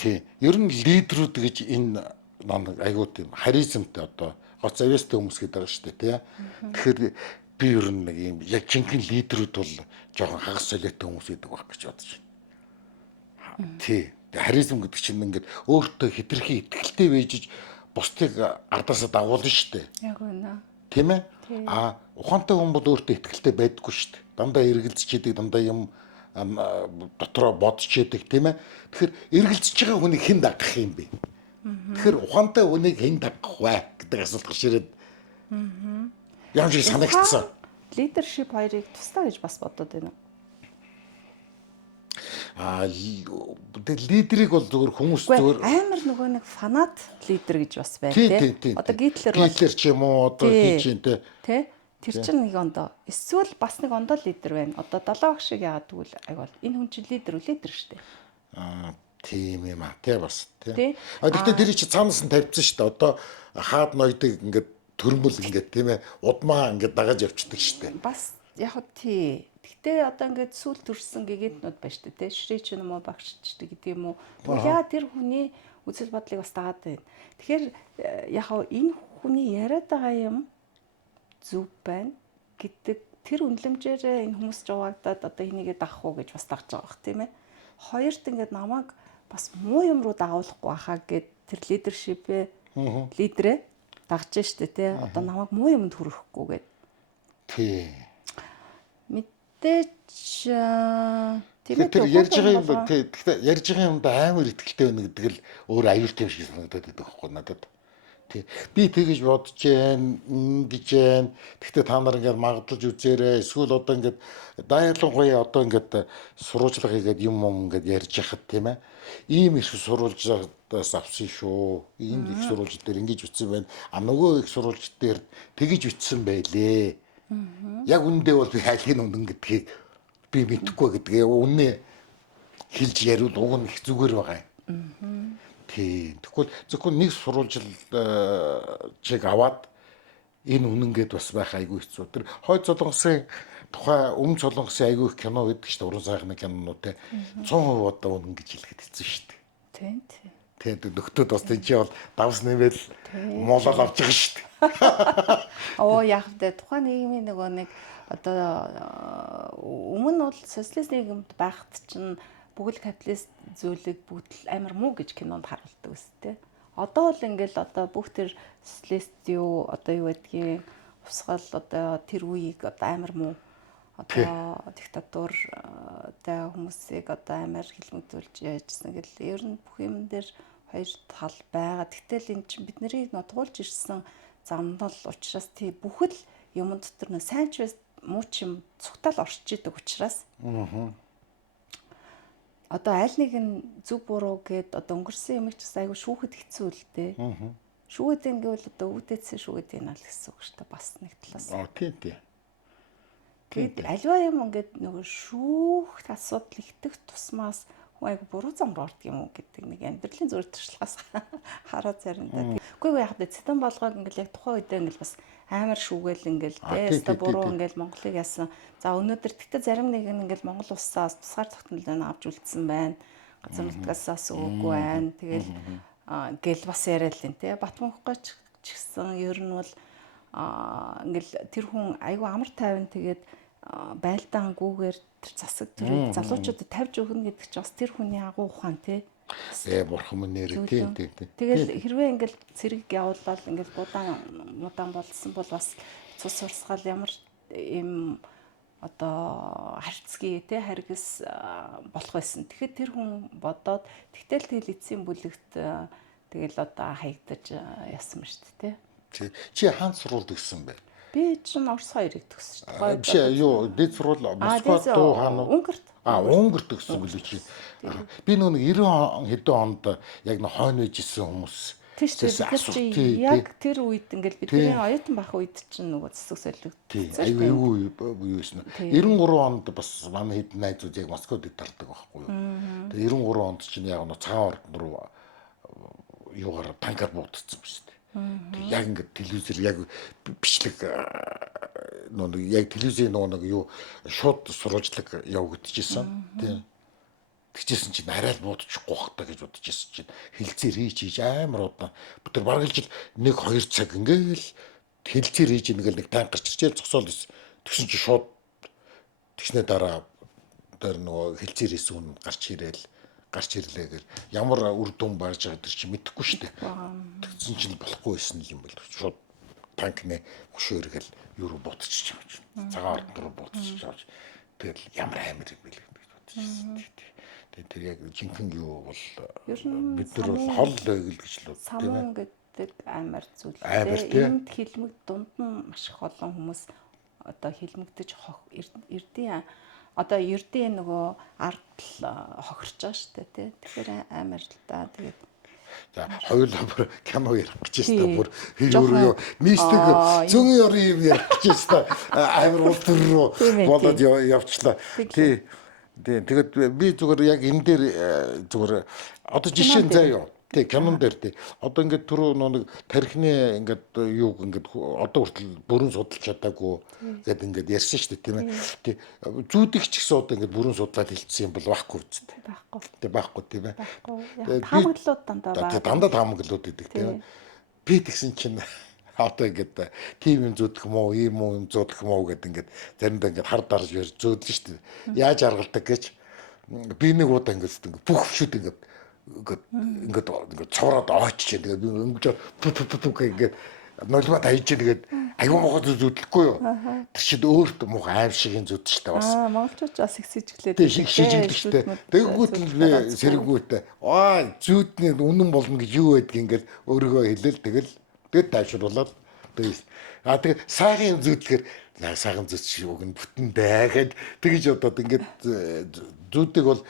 Тийм. Ер нь лидерүүд гэж энэ айгуу тийм харизмтай одоо гоц авьяастай хүмүүс гэдэг байгаа шүү дээ тий. Тэгэхээр би ер нь нэг юм яг жинхэнэ лидерүүд бол жоохон хагас солиотой хүмүүс гэдэг баг гэж бодож байна. Тий. Харизм гэдэг чинь ингээд өөртөө хитрхи итгэлтэй байжж бусдыг ардаасаа дагуулна шүү дээ. Яг үнэ. Тийм ээ? Ухаантай хүн бол өөртөө итгэлтэй байдаггүй шүү дээ. Дандаа эргэлзэж идэг, дандаа юм дотроо бодож идэг, тийм ээ? Тэгэхээр эргэлзэж байгаа хүнийг хэн дагах юм бэ? Тэгэхээр ухаантай хүнийг хэн дагах вэ гэдэг асуулт гарч ирээд. Ямар шиг санагдсан. Лидершип хоёрыг тусдаа гэж бас бодоод байна. Лидерийг бол зөвхөн хүмүүс зөвхөн амар нөгөө нэг фанат лидер гэж бас байна тий. Одоо Гитлер ч юм уу одоо хийж юм тий. Тэр чинь нэг ондоо. Эсвэл бас нэг ондоо лидер байна. Одоо далаа багш шиг яагаад тэгвэл айгуул энэ хүн чинь лидер шүү дээ. Тийм юм аа тий бас тий. Гэхдээ тэр чи цаанаас нь тавьчихсан шүү дээ. Одоо хаад ноёдаг ингээд төрмөл ингээд тийм ээ удмаа ингээд дагаж явчихдаг шүү дээ. Бас яг тий. Гэхдээ одоо ингээд сүүл төрсэн гигантнууд байна шүү дээ. Ширээ ч юм уу багшчдаг гэдэг юм уу. Яа тэр хүний үзэл бодлыг бас дагаад байна. Тэгэхээр яг энэ хүний яриад байгаа юм зүв байна гэдэг тэр үнэлэмжээр энэ хүмүүс жавагдаад одоо энийгээ дагах уу гэж бас дагж байгаа бах тийм ээ. Хоёрт ингээд намайг бас муу юм руу дагуулахгүй байхаа гэд тэр лидершипээ лидерээ дагж штэ тий. Одоо намайг муу юмд хүрэхгүй гэд. Тий. Мэдээч тэр ярьж байгаа юм ба тий. Гэхдээ ярьж байгаа юмд амар ихтэй байна гэдэг л өөр аюул тийм шиг санагдаад байдаг байхгүй надад. Би тэгэж бодож जैन гэж जैन. Гэхдээ та нар ингээд магадлаж үзээрэй. Эсвэл одоо ингээд дайрлангуяа одоо ингээд сурвалжлага хийгээд юм ингээд ярьж яхад тийм ээ. Ийм их сурвалжлагаас авсан шүү. Ийм их сурвалж дээр ингэж үтсэн байна. Нөгөө их сурвалж дээр тэгэж үтсэн байлээ. Яг үндэ бол би хайлхын үнэн гэдгийг би мэдэхгүй гэдгээ үнэ хэлж яриул уг нь их зүгээр байгаа юм. Тийм. Тэгвэл зөвхөн нэг сурвалжил чиг аваад энэ үнэнгээд бас байх айгүй хэцүү. Тэр хойд солонгосын тухай өмнө солонгосын айгүй их кино гэдэг чинь уран сайхны кинонууд те 100% одоо үнэн гэж хэлэхэд хэцүү шүү дээ. Тийм. Тэгээд нөхдөөд бас тийч бол давс нэмэл молол авч байгаа шүү дээ. Яг тэ тухайн нийгмийн нөгөө нэг одоо өмнө бол социалист нийгэмд байхад чинь бүгд капиталист зүйлийг бүгд амар муу гэж кинонд харуулдаг үстэй. Одоо л ингээл одоо бүх тэр социалист юу одоо юу гэдгийг усгал одоо тэр үеийг одоо амар муу одоо диктатур одоо хүмүүсийг одоо амар хилмигдүүлж яажсан гэл ер нь бүх юм дээр хоёр тал байгаа. Тэгтэл эн чинь бид нарыг нотгуулж ирсэн замнал учраас тий бүхэл юм дотор нэг сайн ч муу ч юм цугтаал орчиж идэг учраас одоо аль нэг нь зөв буруу гэд одоо өнгөрсөн юм ч бас айгүй шүүхэд хэцүү л дээ. Шүүхэд ингэвэл одоо өвдөцсөн шүүхэд юм аа л гэсэн үг шүү дээ. Бас нэг талаас. Тийм. Тэгэд альва юм ингээд нөгөө шүүхт асуудал ихтэх тусмаас хүн айгүй буруу зам руу ордог юм уу гэдэг нэг амьдралын зөв туршлагаас хараад заримдаа. Үгүй яг цэдэн болгоог ингээд яг тухайн үедээ ингээд бас амар шүүгээл ингээл тест буруу ингээл Монголыг яасан. За өнөөдөр тэгтээ зарим нэг нь ингээл Монгол улсаас тусгаар тогтнолоо авч үлдсэн байна. Газар нутгаас өгөөгүй байна. Тэгэл гэл бас яриад л энэ Батмунхгой ч гэсэн ер нь бол ингээл тэр хүн айгүй амар тайван тэгээд байлдаан гүүгээр тэр засаг төрийг залуучуудад тавьж өгнө гэдэг чинь бас тэр хүний агуу ухаан тий. Бурхан минь нэр тийм. Тэгэл хэрвээ ингээл цэрэг явуулбал ингээл удаан болсон бол бас цус сурсгаал ямар юм одоо харьцгий те харгас болох байсан. Тэгэхэд тэр хүн бодоод тэгтэл эцсийн бүлэгт тэгэл одоо хаягдаж яасан ба шүү дээ те. Чи хаан сурвалд өгсөн бэ? Би чинь Орос 2-ыг төгсөж Биш юу дээд сурвал Москва дуу хаан уу? Унгарт. Унгарт өгсөн билүү чи. Би нөгөө 90 хэдэн онд яг нэг хойно ижсэн хүмүүс. Тийш тийм яг тэр үед ингээл бидний оюутан байх үед чинь нөгөө цэцэг солигдсон. Аюу юу байсан. 93 онд бас манай хэд найзууд яг Москвад тардаг байхгүй юу. Тэгээ 93 онд чинь яг нөгөө цагаан ордон руу юугаар танкаар буудсан ба шүү дээ. Яг ингээд телевизээр яг бичлэг нөгөө яг телевизийн нөгөө нэг юу шууд сурвалжлаг явагдчихсан тийм. Тэгчихсэн чинь арай л буудчихгүй хата гэж бодчихсон чинь хилцээр хийж амар удаан. Тэр бараг л жил 1-2 цаг ингээл хилцээр хийж нэг танк гарч ирчээл зогсоол байсан. Тэгсэн чинь шууд тэгснэ дараа дээр нөгөө хилцээр хийсэн хүн гарч ирлээ гэл ямар үр дүн барж байгаа тэр чинь мэдэхгүй шүү дээ. Тэгсэн чинь болохгүй байсан юм бол шууд танкны хөшөөргөл юу руу буудчих юм чинь. Цагаан ордон руу буудчих жааж. Тэгэл ямар амар юм бэ гэж бодчихсон. Тэр яг жинхэнэ юу бол бид нар бол хол байг л гэж л бод тийм ээ. Гэдэг амар зүйл. Энд хилмиг дунд нь маш их олон хүмүүс одоо хилмигдэж эрдийн одоо эрдийн нөгөө ард л хохирч байгаа шүү дээ тий. Тэгэхээр амар л да тэгээд за хоёулаа бүр кино ярих гэж байна бүр юу мистик зүүн ёрын юм ярих гэж байна амар ултар руу болоод явчлаа тий. Тэгээд би зүгээр яг энэ дээр зүгээр одоо жишээ нь заяа тий кинон дээр тий одоо ингээд түрүү нэг тархины ингээд юуг ингээд одоо хүртэл бүрэн судалж чадаагүй гэдэг ингээд ярьсан шүү дээ тийм ээ тий зүүдих ч гэсэн одоо ингээд бүрэн судлаад хэлсэн юм бол байхгүй үст байхгүй тийм ээ хамаглууд дандаа хамаглууд гэдэг тийм ээ би тэгсэн чинь одоо ингээд тим юм зүүдэх юм уу ийм юм зүүдэх юм уу гэдэг ингээд заримдаа ингээд хар дарж зөөдлөн шүү дээ яаж аргалдаг гэж би нэг удаа ингээд бүх шүд ингээд цавраад оочж байгаа. Тэгээд би ингээд ингээд нулимад хайж тэгээд аюу мохот зүүдлэхгүй юу. Тэр чинь өөрт муухай аим шиг зүүд ч та бас. Монголчууд бас их сэжиглээд шижиглэхтэй. Тэгэнгүүт л би сэргүүтээ зүүдний үнэн болно гэж юу байдг ингээд өөрийгөө хэлээл тэгээд тайшруулаад тэгээд сайхан зүүдлэхээр сайхан зүүч үг нь бүтэндээ гэд тэгж бодоод ингээд зүүдийг бол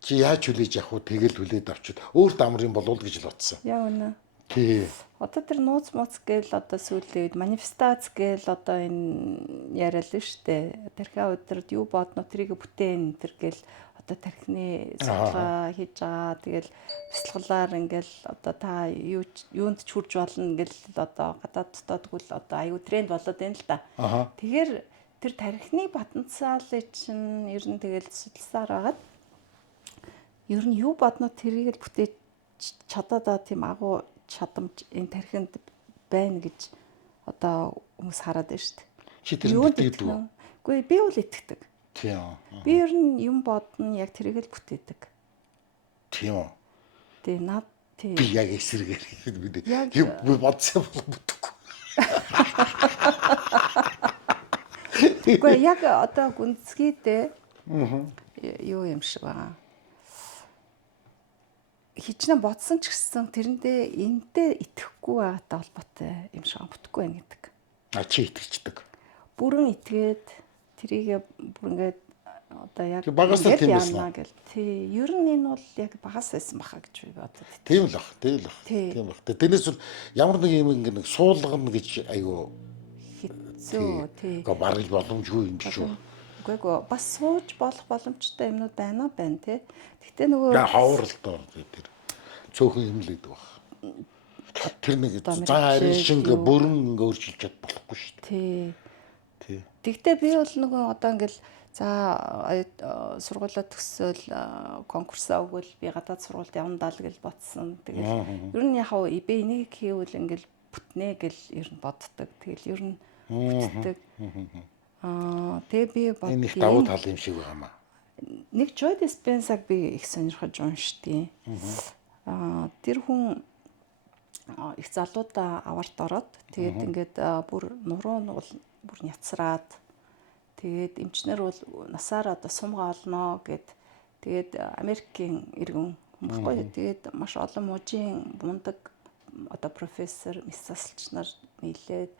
чи яаж хүлээж авах вэ? Тэгэл хүлээд авчид өөрт амрын болов гэж л бодсон. Яг үнэ. Тий. Одоо тэр нууц моц гээл одоо сүүлийн үед манифестац гээл одоо энэ яриад л штэ. Тархиа өдрөд юу бодно тэрийг бүтээн тэр гээл одоо тархины судалгаа хийж байгаа. Тэгэл бясалгалаар ингээл одоо та юунд ч хүрж болно ингээл одоо гадаад дотоодгүй л одоо аюу тренд болоод байна л да. Тэгэхээр тэр тархины потенциалыг чинь ер нь тэгэл судалсаар байгаад ер нь юу бодно тэрийг л бүтээж чадаад тийм агуу чадамж энэ тархинд байна гэж одоо хүмүүс хараад байна шүү дээ. Чи тэр итгэдэг үү? Үгүй би бол итгэдэг. Тийм. Би ер нь юм бодно яг тэрийг л бүтээдэг. Тийм. Тэгээ над тийм. Би яг эсрэгээр би бодсон бол бүтэхгүй. Үгүй яг одоо гүнзгийдээ юу юм шиг байгаа. Хичнээн бодсон ч гэсэн тэрэндээ энтэй итгэхгүй байгаатай холбоотой юм шиг бүтэхгүй байна гэдэг. Чи итгэждэг. Бүрэн итгээд тэрийг бүр ингээд одоо яг багасаа тийм байсан. Тий, ер нь энэ бол яг багаас байсан баха гэж би бодод. Тийм л бах. Тийм бах. Тэрнээс бол ямар нэг юм ингээд суулгана гэж айгүй хэцүү тий. Гэхдээ бараг боломжгүй юм шүү. Үгүй бас сууж болох боломжтой юмнууд байна тий. Гэхдээ нөгөө хавралтай тэр цөөхөн юм л гэдэг баг. Тэр нэг зан арийн шиг бүрэн өөрчилж чад болохгүй шүү дээ. Тий. Тэгтээ би бол нөгөө одоо ингээл за сургуулаа төгсөөл конкурсаа өгвөл би гадаад сургуульд явандаа л гэж бодсон. Тэгэл ер нь яхаа би энийг хийвэл ингээл бүтнэ гэл ер нь боддог. Тэгэл ер нь бүтдэг. Тэгээ би бодсон. Энэ их давуу тал юм шиг байна. Нэг Joe Dispenza-г би их сонирхож уншдیں۔ Тэр хүн их залуудаа аварт ороод тэгээд ингээд бүр нуруу нь бол бүр няцраад Тэгээд эмчнэр бол насаараа одоо сумгаа олноо гэд тэгээд Америкийн иргэн хүн баггүй юу. Тэгээд маш олон мужийн мундаг одоо профессор, мэссалч нар нийлээд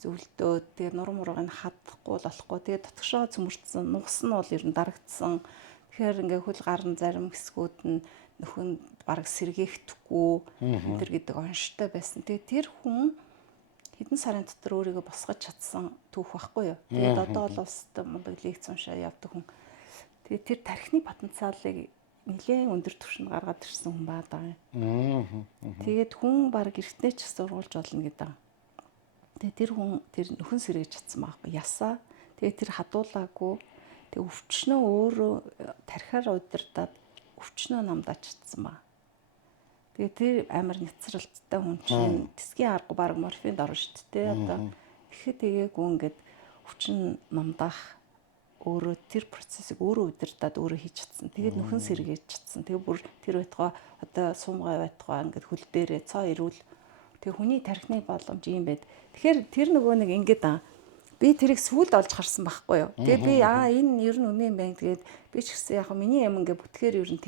зөвлөдөөд тэгээд нуруу мурууг хадахгүй болохгүй. Тэгээд дотгошоо цөмөрцсөн, нугас нь бол ер нь дарагдсан. Тэгэхээр ингээ хөл гарн зарим хэсгүүд нь нөхөнд бараг сэргээхдэггүй тэр гэдэг онштой байсан. Тэгээд тэр хүн хэдэн сарын дотор өөрийгөө босгож чадсан түүх байхгүй юу. Тэгээд одоо бол устдаа мундаг лекц уншаа явдаг хүн. Тэгээд тэр тархины потенциалыг нэлээд өндөр түвшинд гаргаад ирсэн хүн баадаа юм. Тэгээд хүн баг эртнээ ч сургуулж болно гэдэг. Тэгээд тэр хүн тэр нөхөн сэргэж чадсан байхгүй ясаа. Тэгээд тэр хадуулаагүй. Тэгээд өвчнөө өөрөө тархиар удирдаад өвчнөө намдаа чадсан ба. Тэгээд тэр амар няцралттай хүн чинь тэсгийн арга баг морфинд орно шүү дээ. Одоо ихэд тэгээгүй ингээд өвчин намдаах өөрөө тэр процессыг өөрөө удирдаад өөрөө хийж чадсан. Тэгээд нөхөн сэргээж чадсан. Тэгээд бүр тэр байтугай одоо сумгай байтугай ингээд хөл дээрээ цоо ирүүл. Тэгээд хүний тархины боломж юм байд. Тэгэхээр тэр нөгөө нэг ингээд би тэрийг сүүлд олж харсан байхгүй юу. Тэгээд би энэ ер нь үнэн юм байна. Тэгээд би ч гэсэн яг миний юм ингээд бүтгэхээр ер нь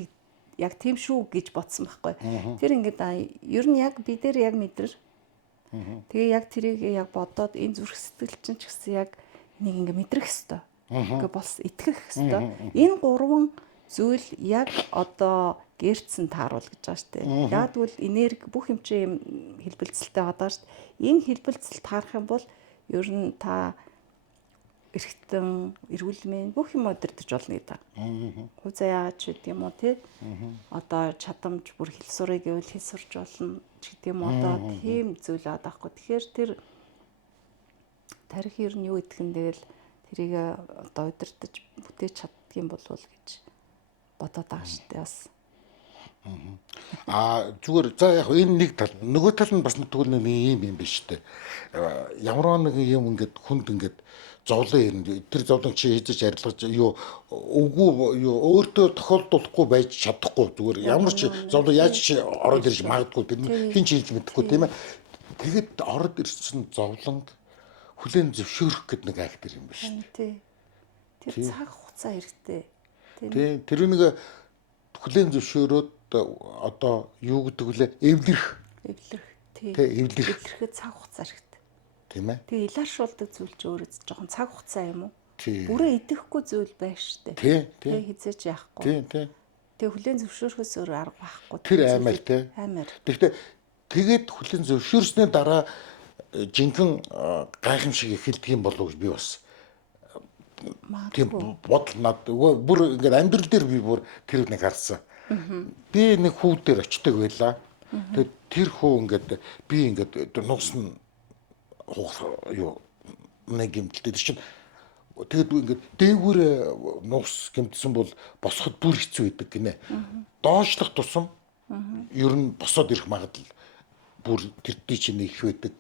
яг тийм шүү гэж бодсон байхгүй. Тэр ингээд ер нь яг би дээр яг мэдрэр. Тэгээ яг тэрийг яг бодоод энэ зүрх сэтгэл чинь ч гэсэн яг энийг ингээд мэдрэх хэвээр. Ингээд бас итгэх хэвээр. Энэ гурван зүйл яг одоо гэрцэн тааруул гэж байгаа шүү дээ. Яг тэгвэл энерги бүх юм чи юм хэлбэлцэлтэй байгаа шүү дээ. Энэ хэлбэлцэл таарах юм бол ер нь та эргэтэн, эрүүл мэнд бүх юм өдөрдөж болно гэдэг. Хузаа яач гэдэг юм уу тий? Одоо чадамж бүр хэл сурыг гэвэл хэл сурч болно ч гэдэг юм одоо тийм зүйл байгаа байхгүй. Тэгэхээр тэр тарих ер нь юу гэдэг нь тэгэл тэрийг одоо өдөрдөж бүтээж чаддаг юм болов уу гэж бодоод байгаа шүү дээ бас. Зүгээр за яг энэ нэг тал нөгөө тал нь бас тэгвэл нэг юм биш үү. Ямар нэг юм ингээд хүнд ингээд зовлон ирнэ. Тэр зовлон чи хийж арилгаж юу үгүй юу өөртөө тохиолдуулахгүй байж чадахгүй зүгээр ямар ч зовлон яаж чи ороод ирж магадгүй тэр хин ч хийж мэдэхгүй тийм ээ. Тэгэд ороод ирсэн зовлонг хүлээн зөвшөөрөх гэдэг нэг акт юм биш үү. Тий. Тэр цаг хугацаа хэрэгтэй. Тий. Тэр нэг хүлээн зөвшөөрөөд одоо юу гэдэг вүлээ эвлэрэх. Тий. Эвлэрэхэд цаг хугацаа хэрэгтэй. Тийм ээ. Тэгээ илэршүүлдэг зүйл ч өөрөө жоохон цаг хугацаа юм уу? Тий. Бүрээ идэхгүй зүйл байна шүү дээ. Тий. Тэгээ хизээч яахгүй. Тий. Тэгээ хүлээн зөвшөөрөхөөс өөр арга байхгүй. Тэр аймаар тий. Аймаар. Тэгэхдээ тэгээд хүлээн зөвшөөрснээ дараа жинхэнэ гайхамшиг эхэлдэг юм болов уу гэж би бас тийм бодол над бүр ингээд амьдрал дээр би бүр тэр нэг харсан. Би нэг хүү дээр очдөг байлаа. Тэгээд тэр хүү ингээд би ингээд нугас нь юу нэг гэмтэлтэй тэр чинь тэгээд ингээд дээгүүр нугас гэмтсэн бол босоход бүр хэцүү байдаг гинэ. Доошлох тусам ер нь босоод ирэх магадлал бүр тэрдий чинь их байдаг.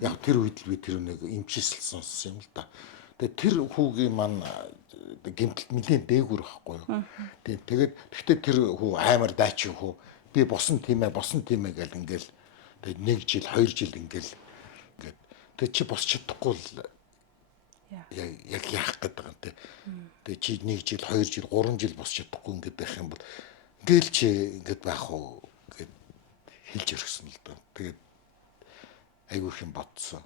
Яг тэр үед л би тэр нэг эмчээсэл сонссон юм л да. Тэгээд тэр хүүгийн маань гэмтэлт нэлээд дээгүүр байхгүй юу. Тэгээд гэхдээ тэр хүү аймар дайчин хүү би босон тийм ээ гэл ингээл тэгээд 1 жил 2 жил ингээл ингээд тэгээд чи босч чадахгүй л яг яах гэдэг юм те. Тэгээд чи 1 жил 2 жил 3 жил босч чадахгүй ингээд байх юм бол ингээл чи ингээд байх уу гэд хэлж өргсөн л доо. Тэгээд айгүй их юм бодсон.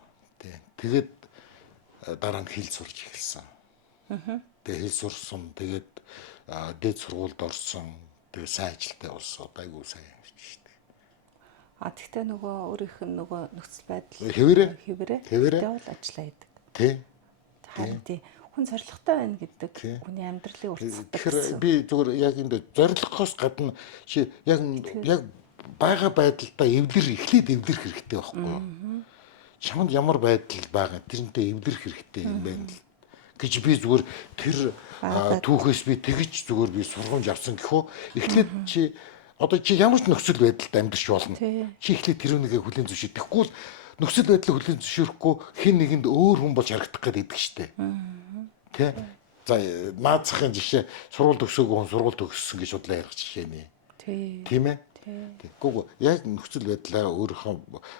Тэгээд дараа нь хэл сурч эхэлсэн. Тэгээд хэл сурсан. Тэгээд дээд сургуульд орсон. Тэгээд сайн ажилтай болсон. Айгүй сайн юм шүү дээ. Тэгтээ нөгөө өөрийнх нь нөгөө нөхцөл байдал хэвээрээ бол ажиллаа хийдэг. Тий. Харин тий хүн зоригтой байна гэдэг хүний амьдралыг уртсдаг. Тэгэхээр би зүгээр яг энэ зоригхоос гадна чи яг бага байдалдаа эхлээд эвлэрэх хэрэгтэй байхгүй юу? Чамд ямар байдал байгаа тэрнтэй эвлэрэх хэрэгтэй юм байна л гэж би зүгээр тэр түүхээс би тэгж зүгээр би сургамж авсан гэхөө эхлээд чи одоо чи ямар ч нөхцөл байдалд амьдарч болно. Чи эхлээд тэр үнийг хүлээн зөвшөөрөхгүй л нөхцөл байдлыг хүлээн зөвшөөрөхгүй хэн нэгэнд өөр хүн болж харагдах гэдэг штеп. Тэ? За наад захын жишээ сургууль төгсөөгүй хүн сургууль төгссөн гэж бодлоо ярих жишээ нэ. Тийм ээ? Тэгэхгүй яг нөхцөл байдлаа өөрийнхөө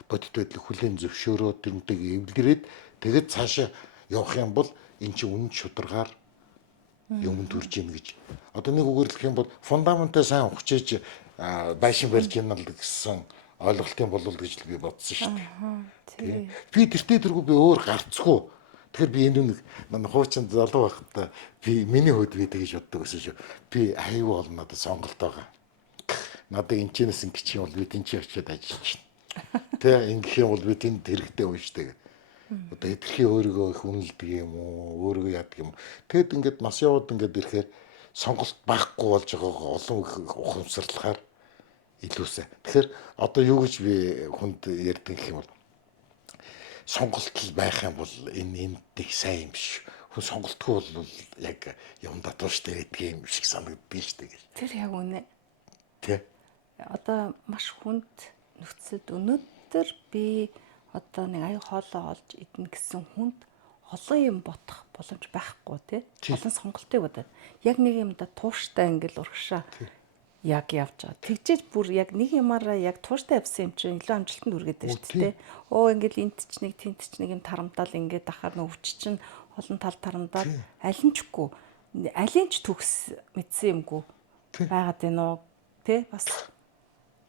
бодит байдлыг хүлээн зөвшөөрөө тэрнтэйг эвлэрээд тэгээд цаашаа явах юм бол эн чинь үнэн шударгаар юмд төрж ийн гэж. Одоо нэг үгээр хэлэх юм бол фундаментаа сайн ухчиж байшин барьж ийн л гэсэн ойлголтын болов гэж л би бодсон шүү дээ. Би тэртээ тэргүй би өөр гарцгүй. Тэгэхээр би энэ нэг манай хуучин залуу байхдаа би миний хувьд би тэгж боддог гэсэн шүү. Би аюу бол надад сонголт байгаа. Надад энэчнээс ингэчих юм бол би тэнцээ очиод ажиллаж чинь. Тэ ингэх юм бол би тэнд хэрэгтэй уншдаг. Одоо хэдэрхий өөрийгөө их үнэлдэг юм уу, өөрийгөө яадаг юм. Тэгэд ингээд нас яваад ингээд ирэхээр сонголт байхгүй болж байгаагаа олон их ухамсарлахаар илүүсэ. Тэгэхээр одоо юу гэж би хүнд ярьдаг гэх юм бол сонголт байх юм бол энэ их сайн юм биш. Хүн сонголтгүй бол яг юмдаа тууштай гэдэг юм шиг санагддаг шүү дээ. Тэр яг үнэ. Тэ. Одоо маш хүнд нөхцөлд өнөөдөр би одоо нэг аюу хоолоо олж идэх гэсэн хүнд олон юм бодох боломж байхгүй тий. Олон сонголтыг бодоод яг нэг юмда тууштай ингээл урагшаа яг явж байгаа. Тэгжээж бүр яг нэг юмараа яг тууштай явсан юм чинь илүү амжилтанд хүргээд байна шүү дээ. Оо ингээл энт ч нэг тент ч нэг юм тарамдаал ингээд дахаар нөвч чинь олон тал тарамдаад аль нь чгүй аль нь ч төгс мэдсэн юмгүй байгаад байна уу тий бас.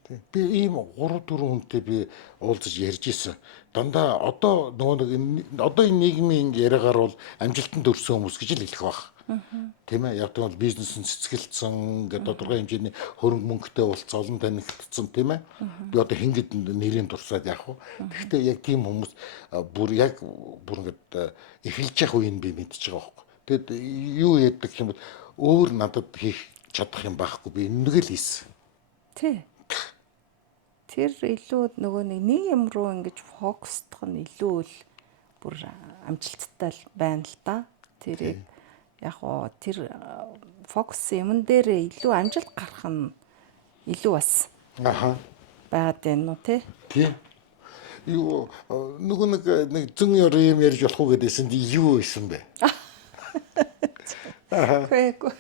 Би ийм 3 4 хүнтэй би уулзаж ярьж исэн. Дандаа одоо нөгөө нэг одоо энэ нийгмийн яриагаар бол амжилтанд өрсөн хүмүүс гэж л хэлэх баг. Тийм ээ. Яг тэгвэл бизнес нь цэцгэлцсэн, ингээд тодорхой хэмжээний хөрөнгө мөнгөтэй уулзсан, олон танигдсан тийм ээ. Би одоо хингэд нэрийн дурсаад яах вэ? Гэхдээ яг тийм хүмүүс бүр ингээд эхэлж явах үеийг би мэдчихэж байгаа байхгүй. Тэгэд юу яадаг юм бол өөр надад хийх чадах юм байхгүй. Би энэнийг л хийсэн. Тий. Тэр илүү нөгөө нэг юм руу ингэж фокусдох нь илүү л бүр амжилттай байна л да. Тэр яг оо тэр фокус юм дээр илүү амжилт гарах нь илүү бас байгаад байна уу тий? Тий. Юу нөгөө нэг зэн юм ярьж болох уу гэдээсэн юу исэн бэ? Үгүй.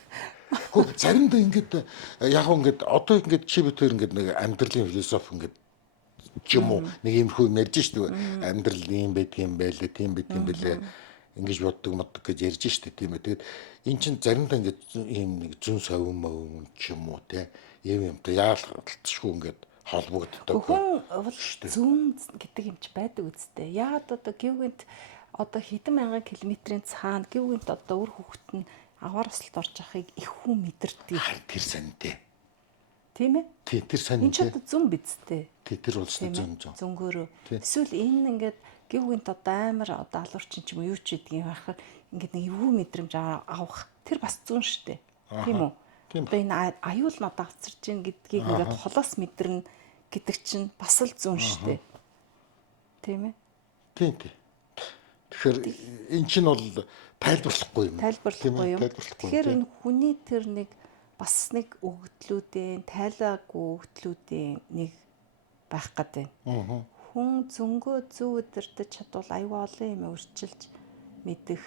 Хөө заримдаа ингээд яг ингээд одоо ингээд чи битэр ингээд нэг амьдралын философи ингээд ч юм уу нэг иймэрхүү юм ярьж шүү дээ. Амьдрал ийм байдаг юм байлаа, тийм байдаг юм байлаа. Ингэж боддог моддог гэж ярьж шүү дээ, тийм ээ. Тэгээд эн чинь заримдаа ингээд ийм нэг зүн совин мөн ч юм уу те. Ийм юмтай яалтчгүй ингээд холбогддог. Хүн бол зүүн гэдэг юм чи байдаг үстэй. Яагаад одоо гівгэнт одоо хэдэн мянган километрийн цаана гівгэнт одоо үр хөвгт нь аваар усалт орж байгааг их хүн мэдэрдэг. Тэр сантай. Тийм ээ? Тий, тэр сантай. Энд ч одоо зүн бидтэй. Тий, тэр бол зүн. Зөнгөөрөө. Эсвэл энэ ингээд гівгэнт одоо амар одоо алуурчин ч юм уу юу ч гэдгийг байхад ингээд нэг эвгүй мэдрэмж авах тэр бас зүн штэ. Тийм үү? Одоо энэ аюул нод авцарч гин гэдгийг ингээд холоос мэдэрнэ гэдэг чинь бас л зүн штэ. Тийм ээ? Тийм. Тэгэхээр эн чинь бол тайлбарлахгүй юм. Тайлбарлахгүй юм. Тэгэхээр энэ хүний тэр нэг бас нэг өгөгдлүүдийн тайлаагүй өгөгдлүүдийн нэг байх гэдэг байна. Хүн зөнгөө зөв удирдах чадвал аюул олон юм өөрчилж мэдэх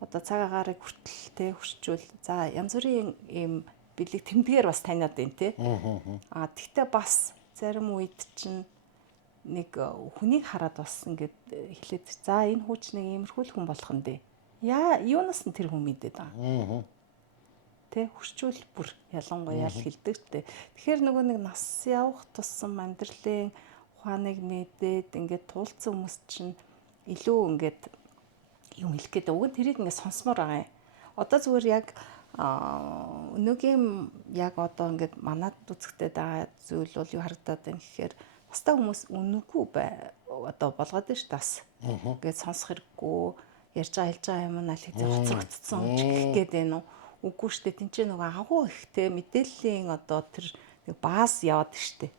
одоо цаг агаарыг хүртэл те хүрчүүл за янз бүрийн юм бэлэг тэмдгээр бас таниад байна те. Тэгтээ бас зарим үед чинь нэг хүнийг хараад бас ингээд хэлээд за энэ хүүч нэг иймэрхүү хүн болох нь дээ. Юунаас нь тэр хүн мэдээд байгаа. Тэ хүрчүүл бүр ялангуяа л хэлдэг тэ. Тэгэхээр нөгөө нэг нас явах тусам амьдралын ухааныг мэдээд ингээд туулцсан хүмүүс чинь илүү ингээд юм хэлэх гээд уг нь тэрийг ингээд сонсомоор байгаа юм. Одоо зүгээр яг өнөөгийн яг одоо ингээд манад үзэгтэй байгаа зүйл бол юу харагдаад байна гэхээр бусдаа хүмүүс үнэгүй одоо болгоод байна ш тас. Ингээд сонсох хэрэггүй ярьж байгаа хэлж байгаа юм аль хэзээ хоцрогдсон ч гэх гээд байна уу? Үгүй штэ тэнцээ нөгөө агуу ихтэй мэдээллийн одоо тэр нэг бааз яваад штэ.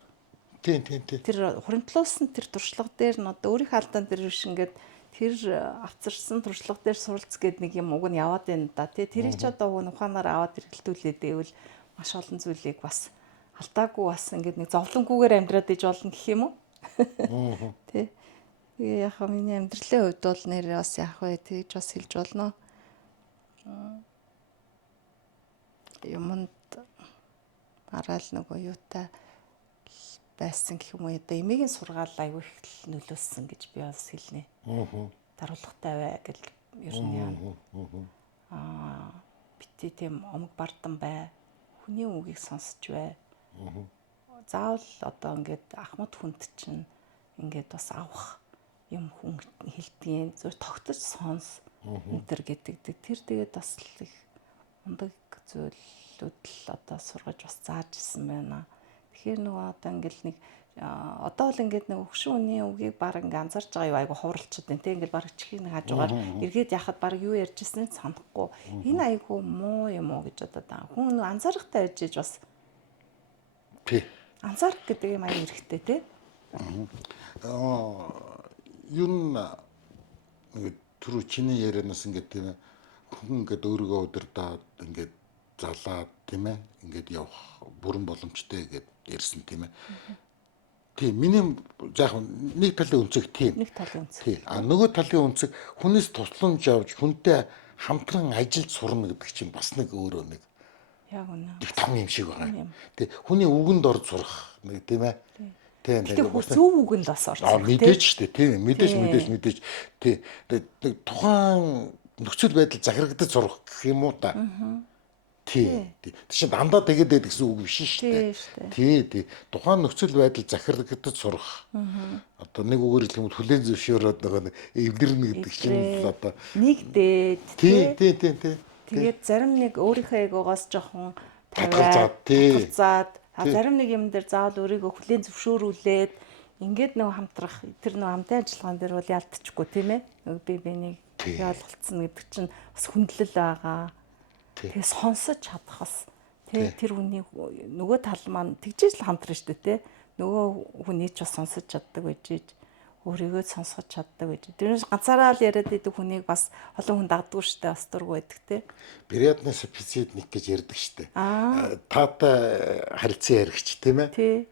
Тийм. Тэр хуримтлуулсан тэр туршлага дээр нь одоо өөрийнхөө алдаан дээр биш ингээд тэр авцарсан туршлага дээр суралц гээд нэг юм уг нь яваад байна да. Тэрийг ч одоо уг нь ухаанаар аваад эргэлтүүлээд байвал маш олон зүйлийг бас алдаагүй бас ингээд нэг зовлонгүйгээр амьдраад иж болно гэх юм уу? Тэ. Тэгээ яг миний амьдралын хувьд бол нэр бас яг вэ тэгж бас хэлж болно. Юмд араал нөгөө юутай байсан гэх юм уу одоо эмээгийн сургаал аягүй их нөлөөссөн гэж би бас хэлнэ. Даруулгатай бай гэж ер нь яа. Бити тийм омог бардан бай. Хүний үгийг сонсч бай. Заавал одоо ингээд ахмад хүнд чинь ингээд бас авах юм хүн хэлдгийг зөв тогтож сонс энэ төр гэдэг. Тэр тэгээд бас их ундаг зүйлүүд л одоо сургаж бас зааж ирсэн байна. Тэгэхээр нөгөө одоо ингээд нэг одоо л ингээд нэг өгшин хүний үгийг баг ингээд анзарч байгаа юу айгу хуралчод байна. Тэ ингээд баг чихийг нэг хажуугаар эргээд яхад баг юу ярьж ирснийг санахгүй. Энэ айгу муу юм уу гэж одоо хүн нөгөө анзаарахтай байж бас Тий. анзаарах гэдэг юм аяа хэрэгтэй тий. Юу нэг түрүү чиний ярианаас ингээд тийм ээ хүн ингээд өөрийгөө удирдаад ингээд залаад тийм ээ ингээд явах бүрэн боломжтой гэд ярьсан тийм ээ. Тийм миний яг нэг талын үнцэг тийм. Нэг талын үнцэг. Тий. Нөгөө талын үнцэг хүнээс тусламж авч хүнтэй хамтран ажиллаж сурна гэдэг чинь бас нэг өөрөө нэг Яг үнэ. их том юм шиг байгаа. Тий. Хүний үгэнд орж сурах нэг тийм ээ. Тийм Гэтэ зөв үгэнд бас орж. мэдээж штэ тийм мэдээж тий тухайн нөхцөл байдал захирагдаж сурах гэх юм уу та тий чинь дандаа тэгээд байдаг гэсэн үг биш штэ тий тухайн нөхцөл байдал захирагдаж сурах одоо нэг үгээр хэлэх юм бол хүлээн зөвшөөрөөд нөгөө эвлэрнэ гэдэг чинь л одоо нэг дээд тий тэгээд зарим нэг өөрийнхөө эгоогоос жоохон татгалзаад зарим нэг юм дээр заавал өөрийгөө хүлээн зөвшөөрүүлээд ингээд нөгөө хамтрах тэр нөгөө хамтын ажиллагаан дээр бол ялтчихгүй тийм ээ. Нөгөө би бинийг ойлголцсон гэдэг чинь бас хүндлэл байгаа. Тэгээ сонсож чадах бас тэр хүний нөгөө тал маань тэгжээж л хамтрна шүү дээ тий. Нөгөө хүний ч бас сонсож чаддаг байж өөрийгөө сонсгож чаддаг байж. Тэрнээс ганцаараа л яриад идэг хүнийг бас олон хүн дагдаг шүү дээ. Бас дургүй байдаг тий. Приятнаас пиццедник гэж ярьдаг шүү дээ. Таатай харилцан яригч тийм ээ. Тий.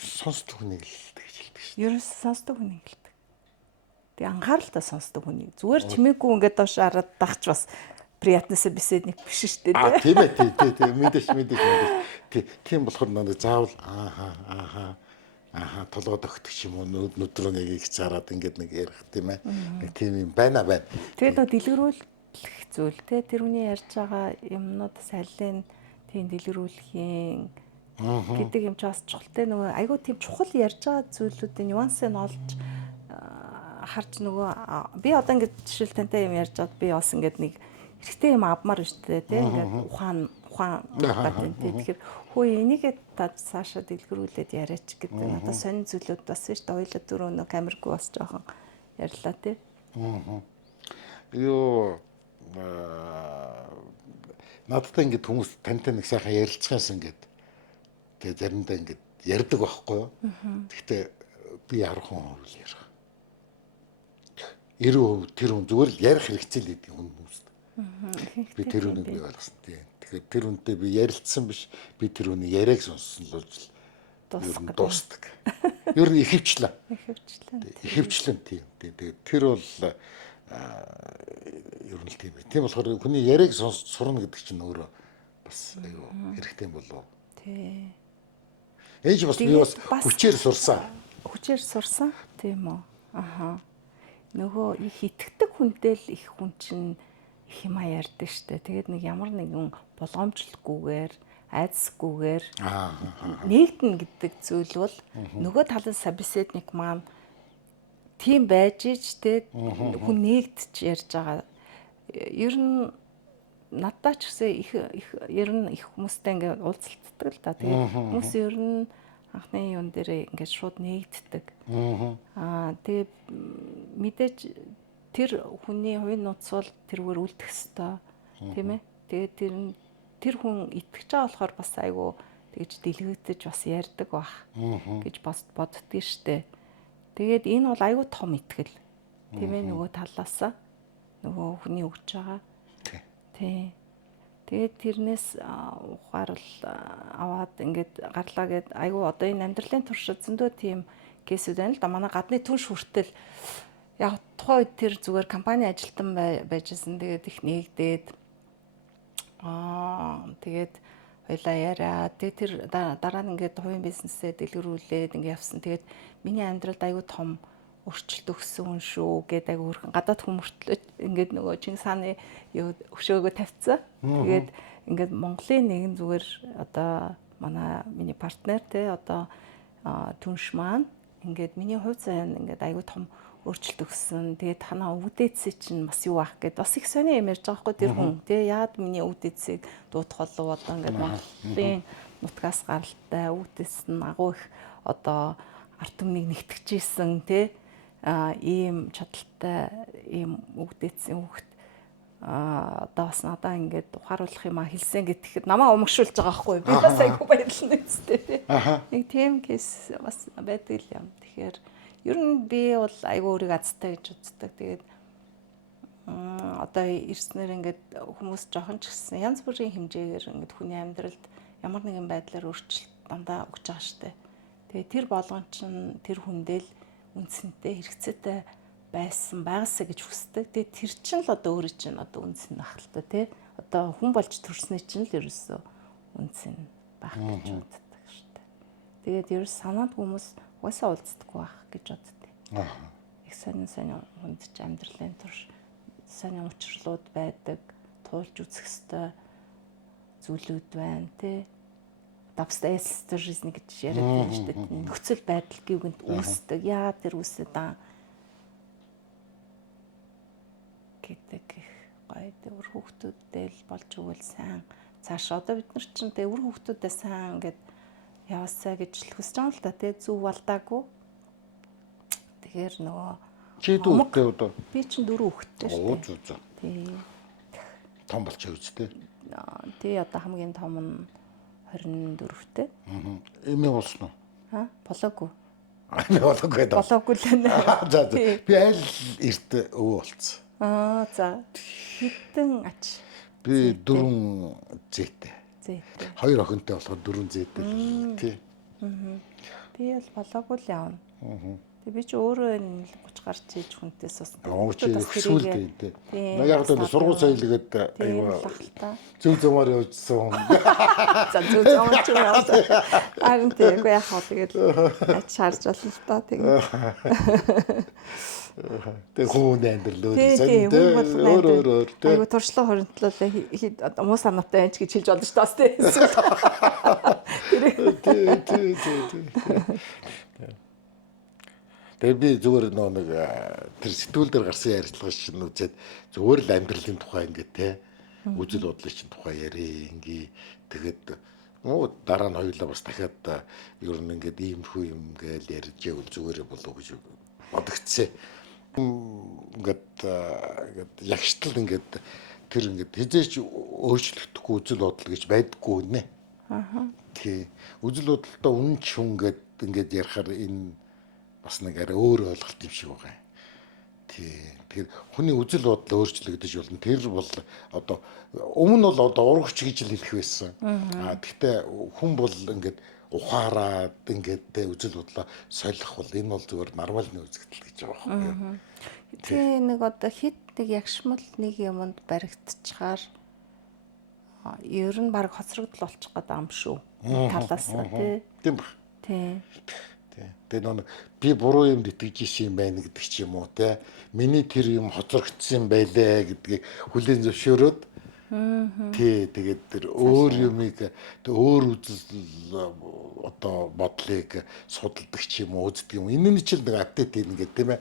Сонсдог хүнийг л гэж хэлдэг шүү. Ерөөс сонсдог хүнийг хэлдэг. Тэгээ анхааралтай сонсдог хүнийг. Зүгээр чимээгүй ингээд доош хараад дагч бас приятнаас беседник биш шүү дээ. Тийм ээ тий мэдээж. Тийм болохоор надад заавал толгойд өгдөг юм уу нүдрөө нэг их зараад ингээд нэг ярих тийм ээ. Нэг тийм юм байна. Тэгээд нөө дэлгэрүүлэх зүйл те тэр хүний ярьж байгаа юмнуудаас аль нь тийм дэлгэрүүлэхийн гэдэг юм ч бас чухал те нөгөө айгүй тийм чухал ярьж байгаа зүйлүүдийн нюансыг нь олж харж нөгөө би одоо ингээд жишээл тантай юм ярьж байгаад би бас ингээд нэг хэрэгтэй юм авмаар байна шүү дээ те ингээд ухаан гадтай те тэгэхээр хөөе энийгээ та цаашаа дэлгэрүүлээд яриач гэдэг надад сонин зүйлүүд бас шүү дээ ойлоо дөрөв нөө камергүй бас жоохон ярьлаа те Юу надад ингээд хүмүүс тантай нэг сайхан ярилцахаас ингээд тэгээ заримдаа ингээд ярьдаг байхгүй юу. Гэхдээ би 10% л ярих. 90% тэр хүн зүгээр л ярих хэрэгцээ л гэдэг хүмүүс. Би тэр үнийг би ойлгосон тийм. Тэгэхээр тэр үнтэй би ярилцсан биш. Би тэр үний яриаг сонссон л болж дуустдаг. Ер нь ихэвчлэн. Ихэвчлэн тийм. Тэгээд тэр бол ер нь л тийм. Тийм болохоор хүний яриаг сурна гэдэг чинь өөрөө бас аюу хэрэгтэй юм болов. Тий. Ээж бас би бас хүчээр сурсан. Хүчээр сурсан тийм үү. Нөгөө их итгэдэг хүнтэй л их хүн чинь их юм ярьдаг штэ. Тэгээд нэг ямар нэгэн болгоомжлохгүйгээр, айдсгүйгээр нэгдэн гэдэг зүйл бол нөгөө талын собеседник маань тийм байж ич те хүн нэгдэж ярьж байгаа. Ер нь надад ч гэсэн их ер нь их хүмүүстэй ингээд уулзалтдаг л да. Тэгээд хүмүүс ер нь анхны юун дээр ингээд шууд нэгддэг. Тэгээд мэдээж тэр хүний хувийн нууц бол тэргээр үлдэх ёстой. Тийм ээ. Тэгээд тэр хүн итгэж байгаа болохоор бас айгүй тэгж дэлгэгдэж бас ярьдаг бах гэж бас боддгий штэ. Тэгээд энэ бол айгүй том итгэл. Тийм ээ нөгөө талаасаа нөгөө хүний өгч байгаа. Тий. Тэгээд тэрнээс ухаарл аваад ингээд гарлаа гэд айгүй одоо энэ амьдралын туршид зөндөө тийм кейсүүд байна л да. Манай гадны түнш хүртэл яг тухайн үед тэр зүгээр компани ажилтан байжсэн. Тэгээд их нэгдээд тэгээд хоёлаа яриа. Тэгээд тэр дараа нь ингээд хувийн бизнесээ дэлгэрүүлээд ингээд явсан. Тэгээд миний амьдралд айгүй том өөрчлөлт өгсөн шүү гэдэг айгу хөрхэн гадаад хүмүүртлээ ингээд нөгөө Чингис хааны юу өшөөгөө тавьцсан. Тэгээд ингээд Монголын нэгэн зүгээр одоо миний партнер те одоо түнш маань ингээд миний хувь заяа ингээд айгу том өөрчлөлт өгсөн. Тэгээд танаа өвдөдсэй чинь бас юу ах гэд бас их сони юм ярьж байгаа хгүй тэр хүн. Тэгээ яад миний өвдөдсэйг дуудах болов одоо ингээд Монголын нутгаас гаралтай өвдөс нь агуу их одоо арт түмнийг нэгтгэжсэн те ийм чадaltaй ийм өвдөдсөн хүүхэд одоо бас надаа ингээд ухааруулах юм хэлсэн гэхэд намаа умгшуулж байгаа байхгүй би бас айгүй баярлалаа үстэй тий. Нэг тийм кейс бас байдаг юм. Тэгэхээр ер нь би бол айгүй өөрийгөө азтай гэж үздэг. Тэгээд одоо ирснээр ингээд хүмүүс жоохон ч гэсэн янз бүрийн хэмжээгээр ингээд хүний амьдралд ямар нэгэн байдлаар өөрчлөлт дандаа өгч байгаа штэ. Тэгээд тэр болгон чинь тэр хүндэл үнцэнтэй хэрэгцээтэй байсан байгаасаа гэж хүсдэг. Тэгээд тэр чинь л одоо өөрөө чинь одоо үнц нь ахaltaа тий. Одоо хүн болж төрснөө чинь л ерөөсөө үнц нь байх гэж боддог шүү дээ. Тэгээд ерөөс санаанд хүмүүс угаасаа уулздаггүй байх гэж боддог. Их сонин хүндж амьдралын турш сонин учрлууд байдаг, туулж үзэх ёстой зүйлүүд байна тий. Dabstairs гэж яриад байна шүү дээ. Нөхцөл байдал гівгэнд үүсдэг. Яа тэр үүсэт гэдэг их гоё дөр хүүхдүүдтэй л болж өгвөл сайн. Цааш одоо бид нар чинь дөр хүүхдүүдээ сайн ингээд яваасаа гэж хүсэж байгаа л да тий зүв алдаагүй. Тэгэхээр нөгөө чи дүүтэй одоо би чинь 4 хүүхэдтэй шүү дээ. Зүү. Тий. Том болчих үстэй. Тий одоо хамгийн том нь 24-тэй. Эмээ болсон уу? Болоогүй. Эмээ болоогүй даа. Болоогүй л нэ. За. Би аль эрт өвөө болцсон. За. Хитэн ач. Би 4 зээтэй. Зээтэй. 2 охинтой болохоор 4 зээтэй. Тий. Би бол болоогүй л явна. Би ч өөрөө 30 гарч иж хүнтэй сусна. Чи өсвөл дээ. Яг л сургууль соёлгээд аюу зөв зөмөр явжсан. За зөв зөмөр ч яваад. Харин тийгүй яхаа тэгээд ач шаарж болно л та тэгээд. Тэг хүн амьдрал өөр айгу туршлага хоригдлоо муу санаатай анч гэж хэлж болно шүү дээ. Тэгээ би зүгээр нэг тэр сэтгүүл дээр гарсан ярилцлага чинь үзээд зүгээр л амьдралын тухай ингээд те үжил бодлын чинь тухай ярэ ингээ тэгээд дараа нь хоёулаа бас дахиад ер нь ингээд иймэрхүү юм гээл ярьж явал зүгээр болов гэж бодогцсон. Ингээд ягштал ингээд тэр ингээд хизээч өөрчлөгдөхгүй үжил бодол гэж байдаггүй нэ. Тий. Үжил бодолтой үнэн ч хүн ингээд ярихаар энэ бас нэг арай өөр ойлголт юм шиг байгаа. Тий. Тэгэхээр хүний үжил бодол өөрчлөгдөж болно. Тэр бол одоо өмнө бол одоо урагч гэж л хэлэх байсан. Гэхдээ хүн бол ингээд ухаарад ингээд үжил бодлоо солих бол энэ бол зүгээр нормалны үзэгдэл гэж байгаа байхгүй. Тий нэг одоо хит нэг ягшмал нэг юмд баригдчихаар ер нь баг хоцрогдол болчих гээд ам шүү. Талаас тий. Тийм ба. Тий. Тэгээ би буруу юмд итгэж исэн юм байна гэдэг ч юм уу те. Миний тэр юм хоцрогдсон байлээ гэдгийг хүлээн зөвшөөрөөд тий тэгээд тэр өөр юмыг өөр үзэл одоо бодлыг судалдаг ч юм уу үздэг юм. Энэ нь ч л нэг апдейт хийх гэдэг тийм ээ.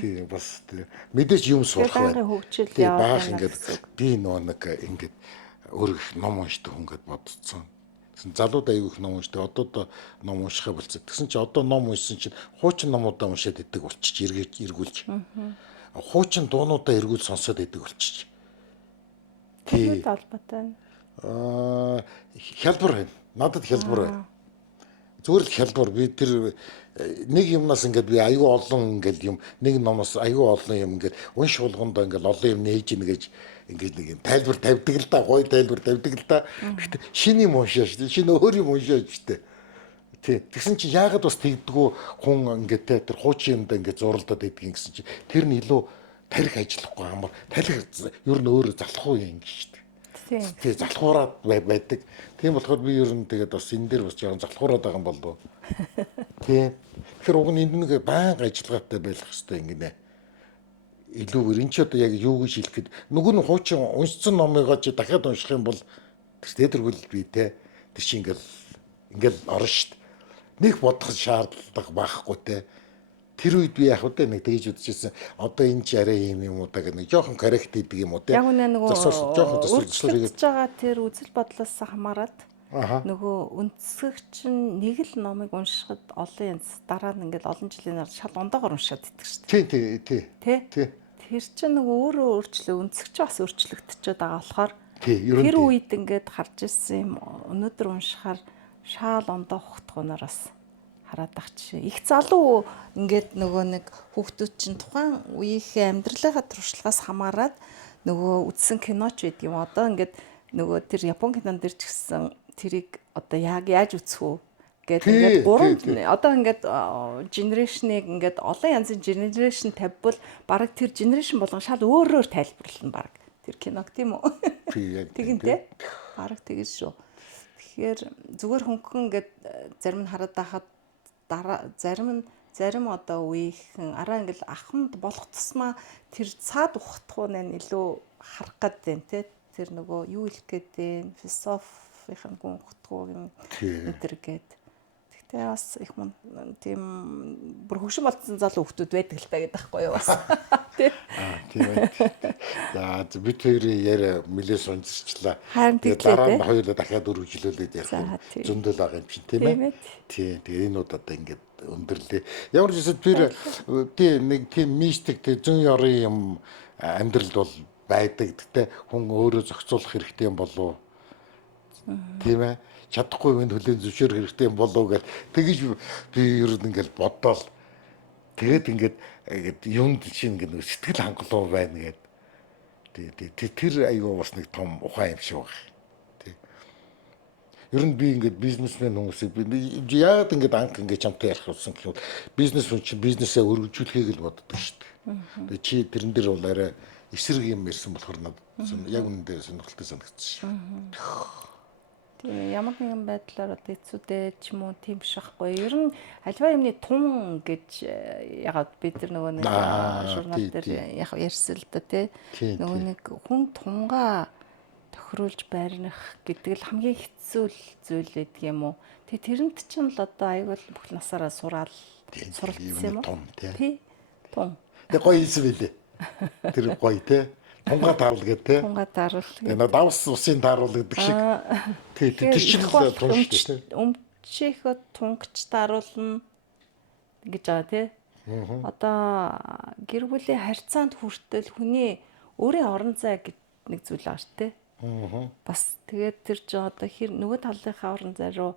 Тий бас мэдээж юм сурах байна. Тий баах ингээд би нэг ингээд өөр их ном уншдаг хүн гэд бодсон. Залууд аягүй их ном уншдаг. Одоо ном уншихаа болцсон. Тэгсэн чи одоо ном уншсан чинь хуучин номуудаа уншаад идэг болчих эргүүлж. Хуучин дуунуудаа эргүүл сонсоод идэг болчих. Тий. Талбартай. Хялбар байна. Надад хялбар байна. Зүгээр л хялбар би тэр нэг юмнаас ингээд би аягүй олон ингээд юм нэг номоос аягүй олон юм ингээд унш болгондоо ингээд олон юм нээж ийн гэж ингээд нэг юм тайлбар тавьдаг л да гоё тайлбар тавьдаг л да. Гэхдээ шинэ юм уншаа шүү дээ. Шинэ өөр юм уншаа шүү дээ. Тий. Тэгсэн чи яагаад бас тэгдэггүй хүн ингээд тэр хуучин юмд ингээд зуралдаад байдгийг гэсэн чи тэр нь илүү тарих ажиллахгүй амар тарих ер нь өөр залхуу юм шүү дээ. Тий залхуураад байдаг. Тийм болохоор би ер нь тэгээд бас энэ дээр бас жоохон залхуураад байгаа юм болов. Тийм. Тэгэхээр уг нь энэ нэг байнга ажиллагаатай байх хэрэгтэй ингэнэ. Илүүгээр энэ ч одоо яг юу гэж хэлэхэд нөгөө нь хуучин уншсан номыг чи дахиад унших юм бол тэргүүл би те тэр чи ингээл орно шүү дээ. Нэг бодох шаардлага байхгүй те. Тэр үед би яг удаа нэг тэгж үзчихсэн. Одоо энэ ч арай юм уу та гэх нэг жоохон коррект хийдэг юм уу те. Яг үнэ нөгөө жоохон өөрчлөгдөж байгаа тэр үзэл бодлоос хамаарат Аха. нөгөө өнцгөгч нь нэг л номыг уншихад олон янз дараа нь ингээл олон жилийн дараа шал ондоогоор уншаад идэх шүү дээ. Тий. Тэр чинь нөгөө өөрөө өөрчлөө өнцгч бас өөрчлөгдөж байгаа болохоор Тий, ерөн тэр тий. үед ингээд харж ирсэн юм өнөөдөр уншихаар шаал ондоо ухтгуунаар бас хараад ах жишээ. Их залуу ингээд нөгөө нэг хүүхдүүд чинь тухайн үеийнхээ амьдралынхаа туршлагаас хамаарат нөгөө үзсэн киноч байд юм. Одоо ингээд нөгөө тэр Япон кинонд дэр ч гэсэн тэрийг одоо яг яаж үзэх үү гэдэг ингээд гурван одоо ингээд генерашныг ингээд олон янзын генерашн тавьбал баг тэр генерашн болгон шал өөрөөр тайлбарлана баг тэр киног тийм үү? Тэгэнтэй баг тэгэж шүү. Тэгэхээр зүгээр хөнгөн ингээд зарим нь хараад байхад дараа зарим одоо үеийнхэн араа ингээл ахмад болох тусмаа тэр цаад ухтах нь илүү харах гээд байна те тэр нөгөө юу хэлэх гээд байна философийн гүн ухтах юм энэ гээд тэгтээ бас их мөн тийм бүр хөвшин болцсон залуу хүмүүс байдаг л та гэдэг байхгүй юу бас тий. Тийм ээ. За бид хоёрын яриа мэлээс унцчлаа. Харин дараа нь хоёулаа дахиад үргэлжлүүлээд ярих зөндөл байгаа юм чинь тийм ээ. Тийм. Тэгээ энэ удаа ингээд өндөрлөө. Ямар ч зүйл тэр нэг тийм мистик тэг зүүн ёрын юм амьдрал бол байдаг. Гэтэ хүн өөрөө зохицуулах хэрэгтэй юм болов. Тийм ээ. Чадахгүй юм хөлийн зөвшөөр хэрэгтэй юм болов гэж тэгэж би ер нь ингээд бодоол. Тэгээд ингээд юмд чинь ингээд сэтгэл хангалуун байна гэд. Тэр аюу бас нэг том ухаан юм шиг байна. Тий. Ер нь би ингээд бизнесмен хүмүүсийг би яагаад ингээд анх ингээд чамтай ярих болсон гэвэл бизнес хүн чинь бизнесээ өргөжүүлэхийг л боддог шүү дээ. Тэгээ чи тэрэн дээр бол арай эсрэг юм ярьсан болохоор надад яг үнэндээ сонирхолтой санагдсан шүү. Тийм ямар нэгэн байдлаар одоо эцүүдээ ч юм уу тийм биш байхгүй. Ер нь альва юмны тун гэж ягаад бид нар нөгөө нэг журнал дээр яг ярьсан л да тий. Нөгөө нэг хүн тунгаа тохируулж байрных гэдэг л хамгийн хэцүү зүйл байдаг юм уу. Тэгээ тэрэнд чинь л одоо аягүй бүх насаараа суралцсан юм уу? Тий. Тун. Тэгээ гоё хэлсэн байлээ. Тэр гоё тий. Тунгаа тааруул гэдэг тий. Тунгаа тааруул. Энэ давс усын тааруул гэдэг шиг. Тий, тэр чинь л тун шүү дээ. Өмчийнхөө тунгч тааруулна гэж байгаа тий. Одоо гэр бүлийн харьцаанд хүртэл хүний өөрийн орон зай гэдэг нэг зүйл байгаа шүү дээ. Бас тэгээд тэр ч одоо нөгөө талынхаа орон зай руу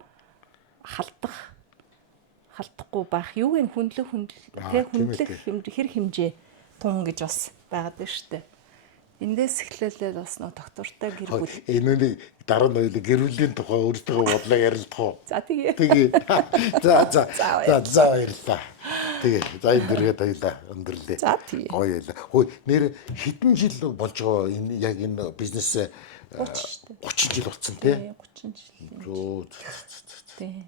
халдахгүй байх юуг нь хүндлэх хэрэг хэмжээ тун гэж бас байгаад байна шүү дээ. Эндээс эхлүүлээд бас нөө доктортой гэр бүл. Энэ дараа нь гэр бүлийн тухай өөртөө бодлоо ярилцах уу? За тэгээ. За баярлалаа. Тэгээ за энэ дэргээд хоёлаа өндөрлөө. За тэгээ. Гоё байлаа. Хөөе нэр хэдэн жил болж байгаа энэ яг энэ бизнесээ 30 жил болсон тий? 30 жил. Тий.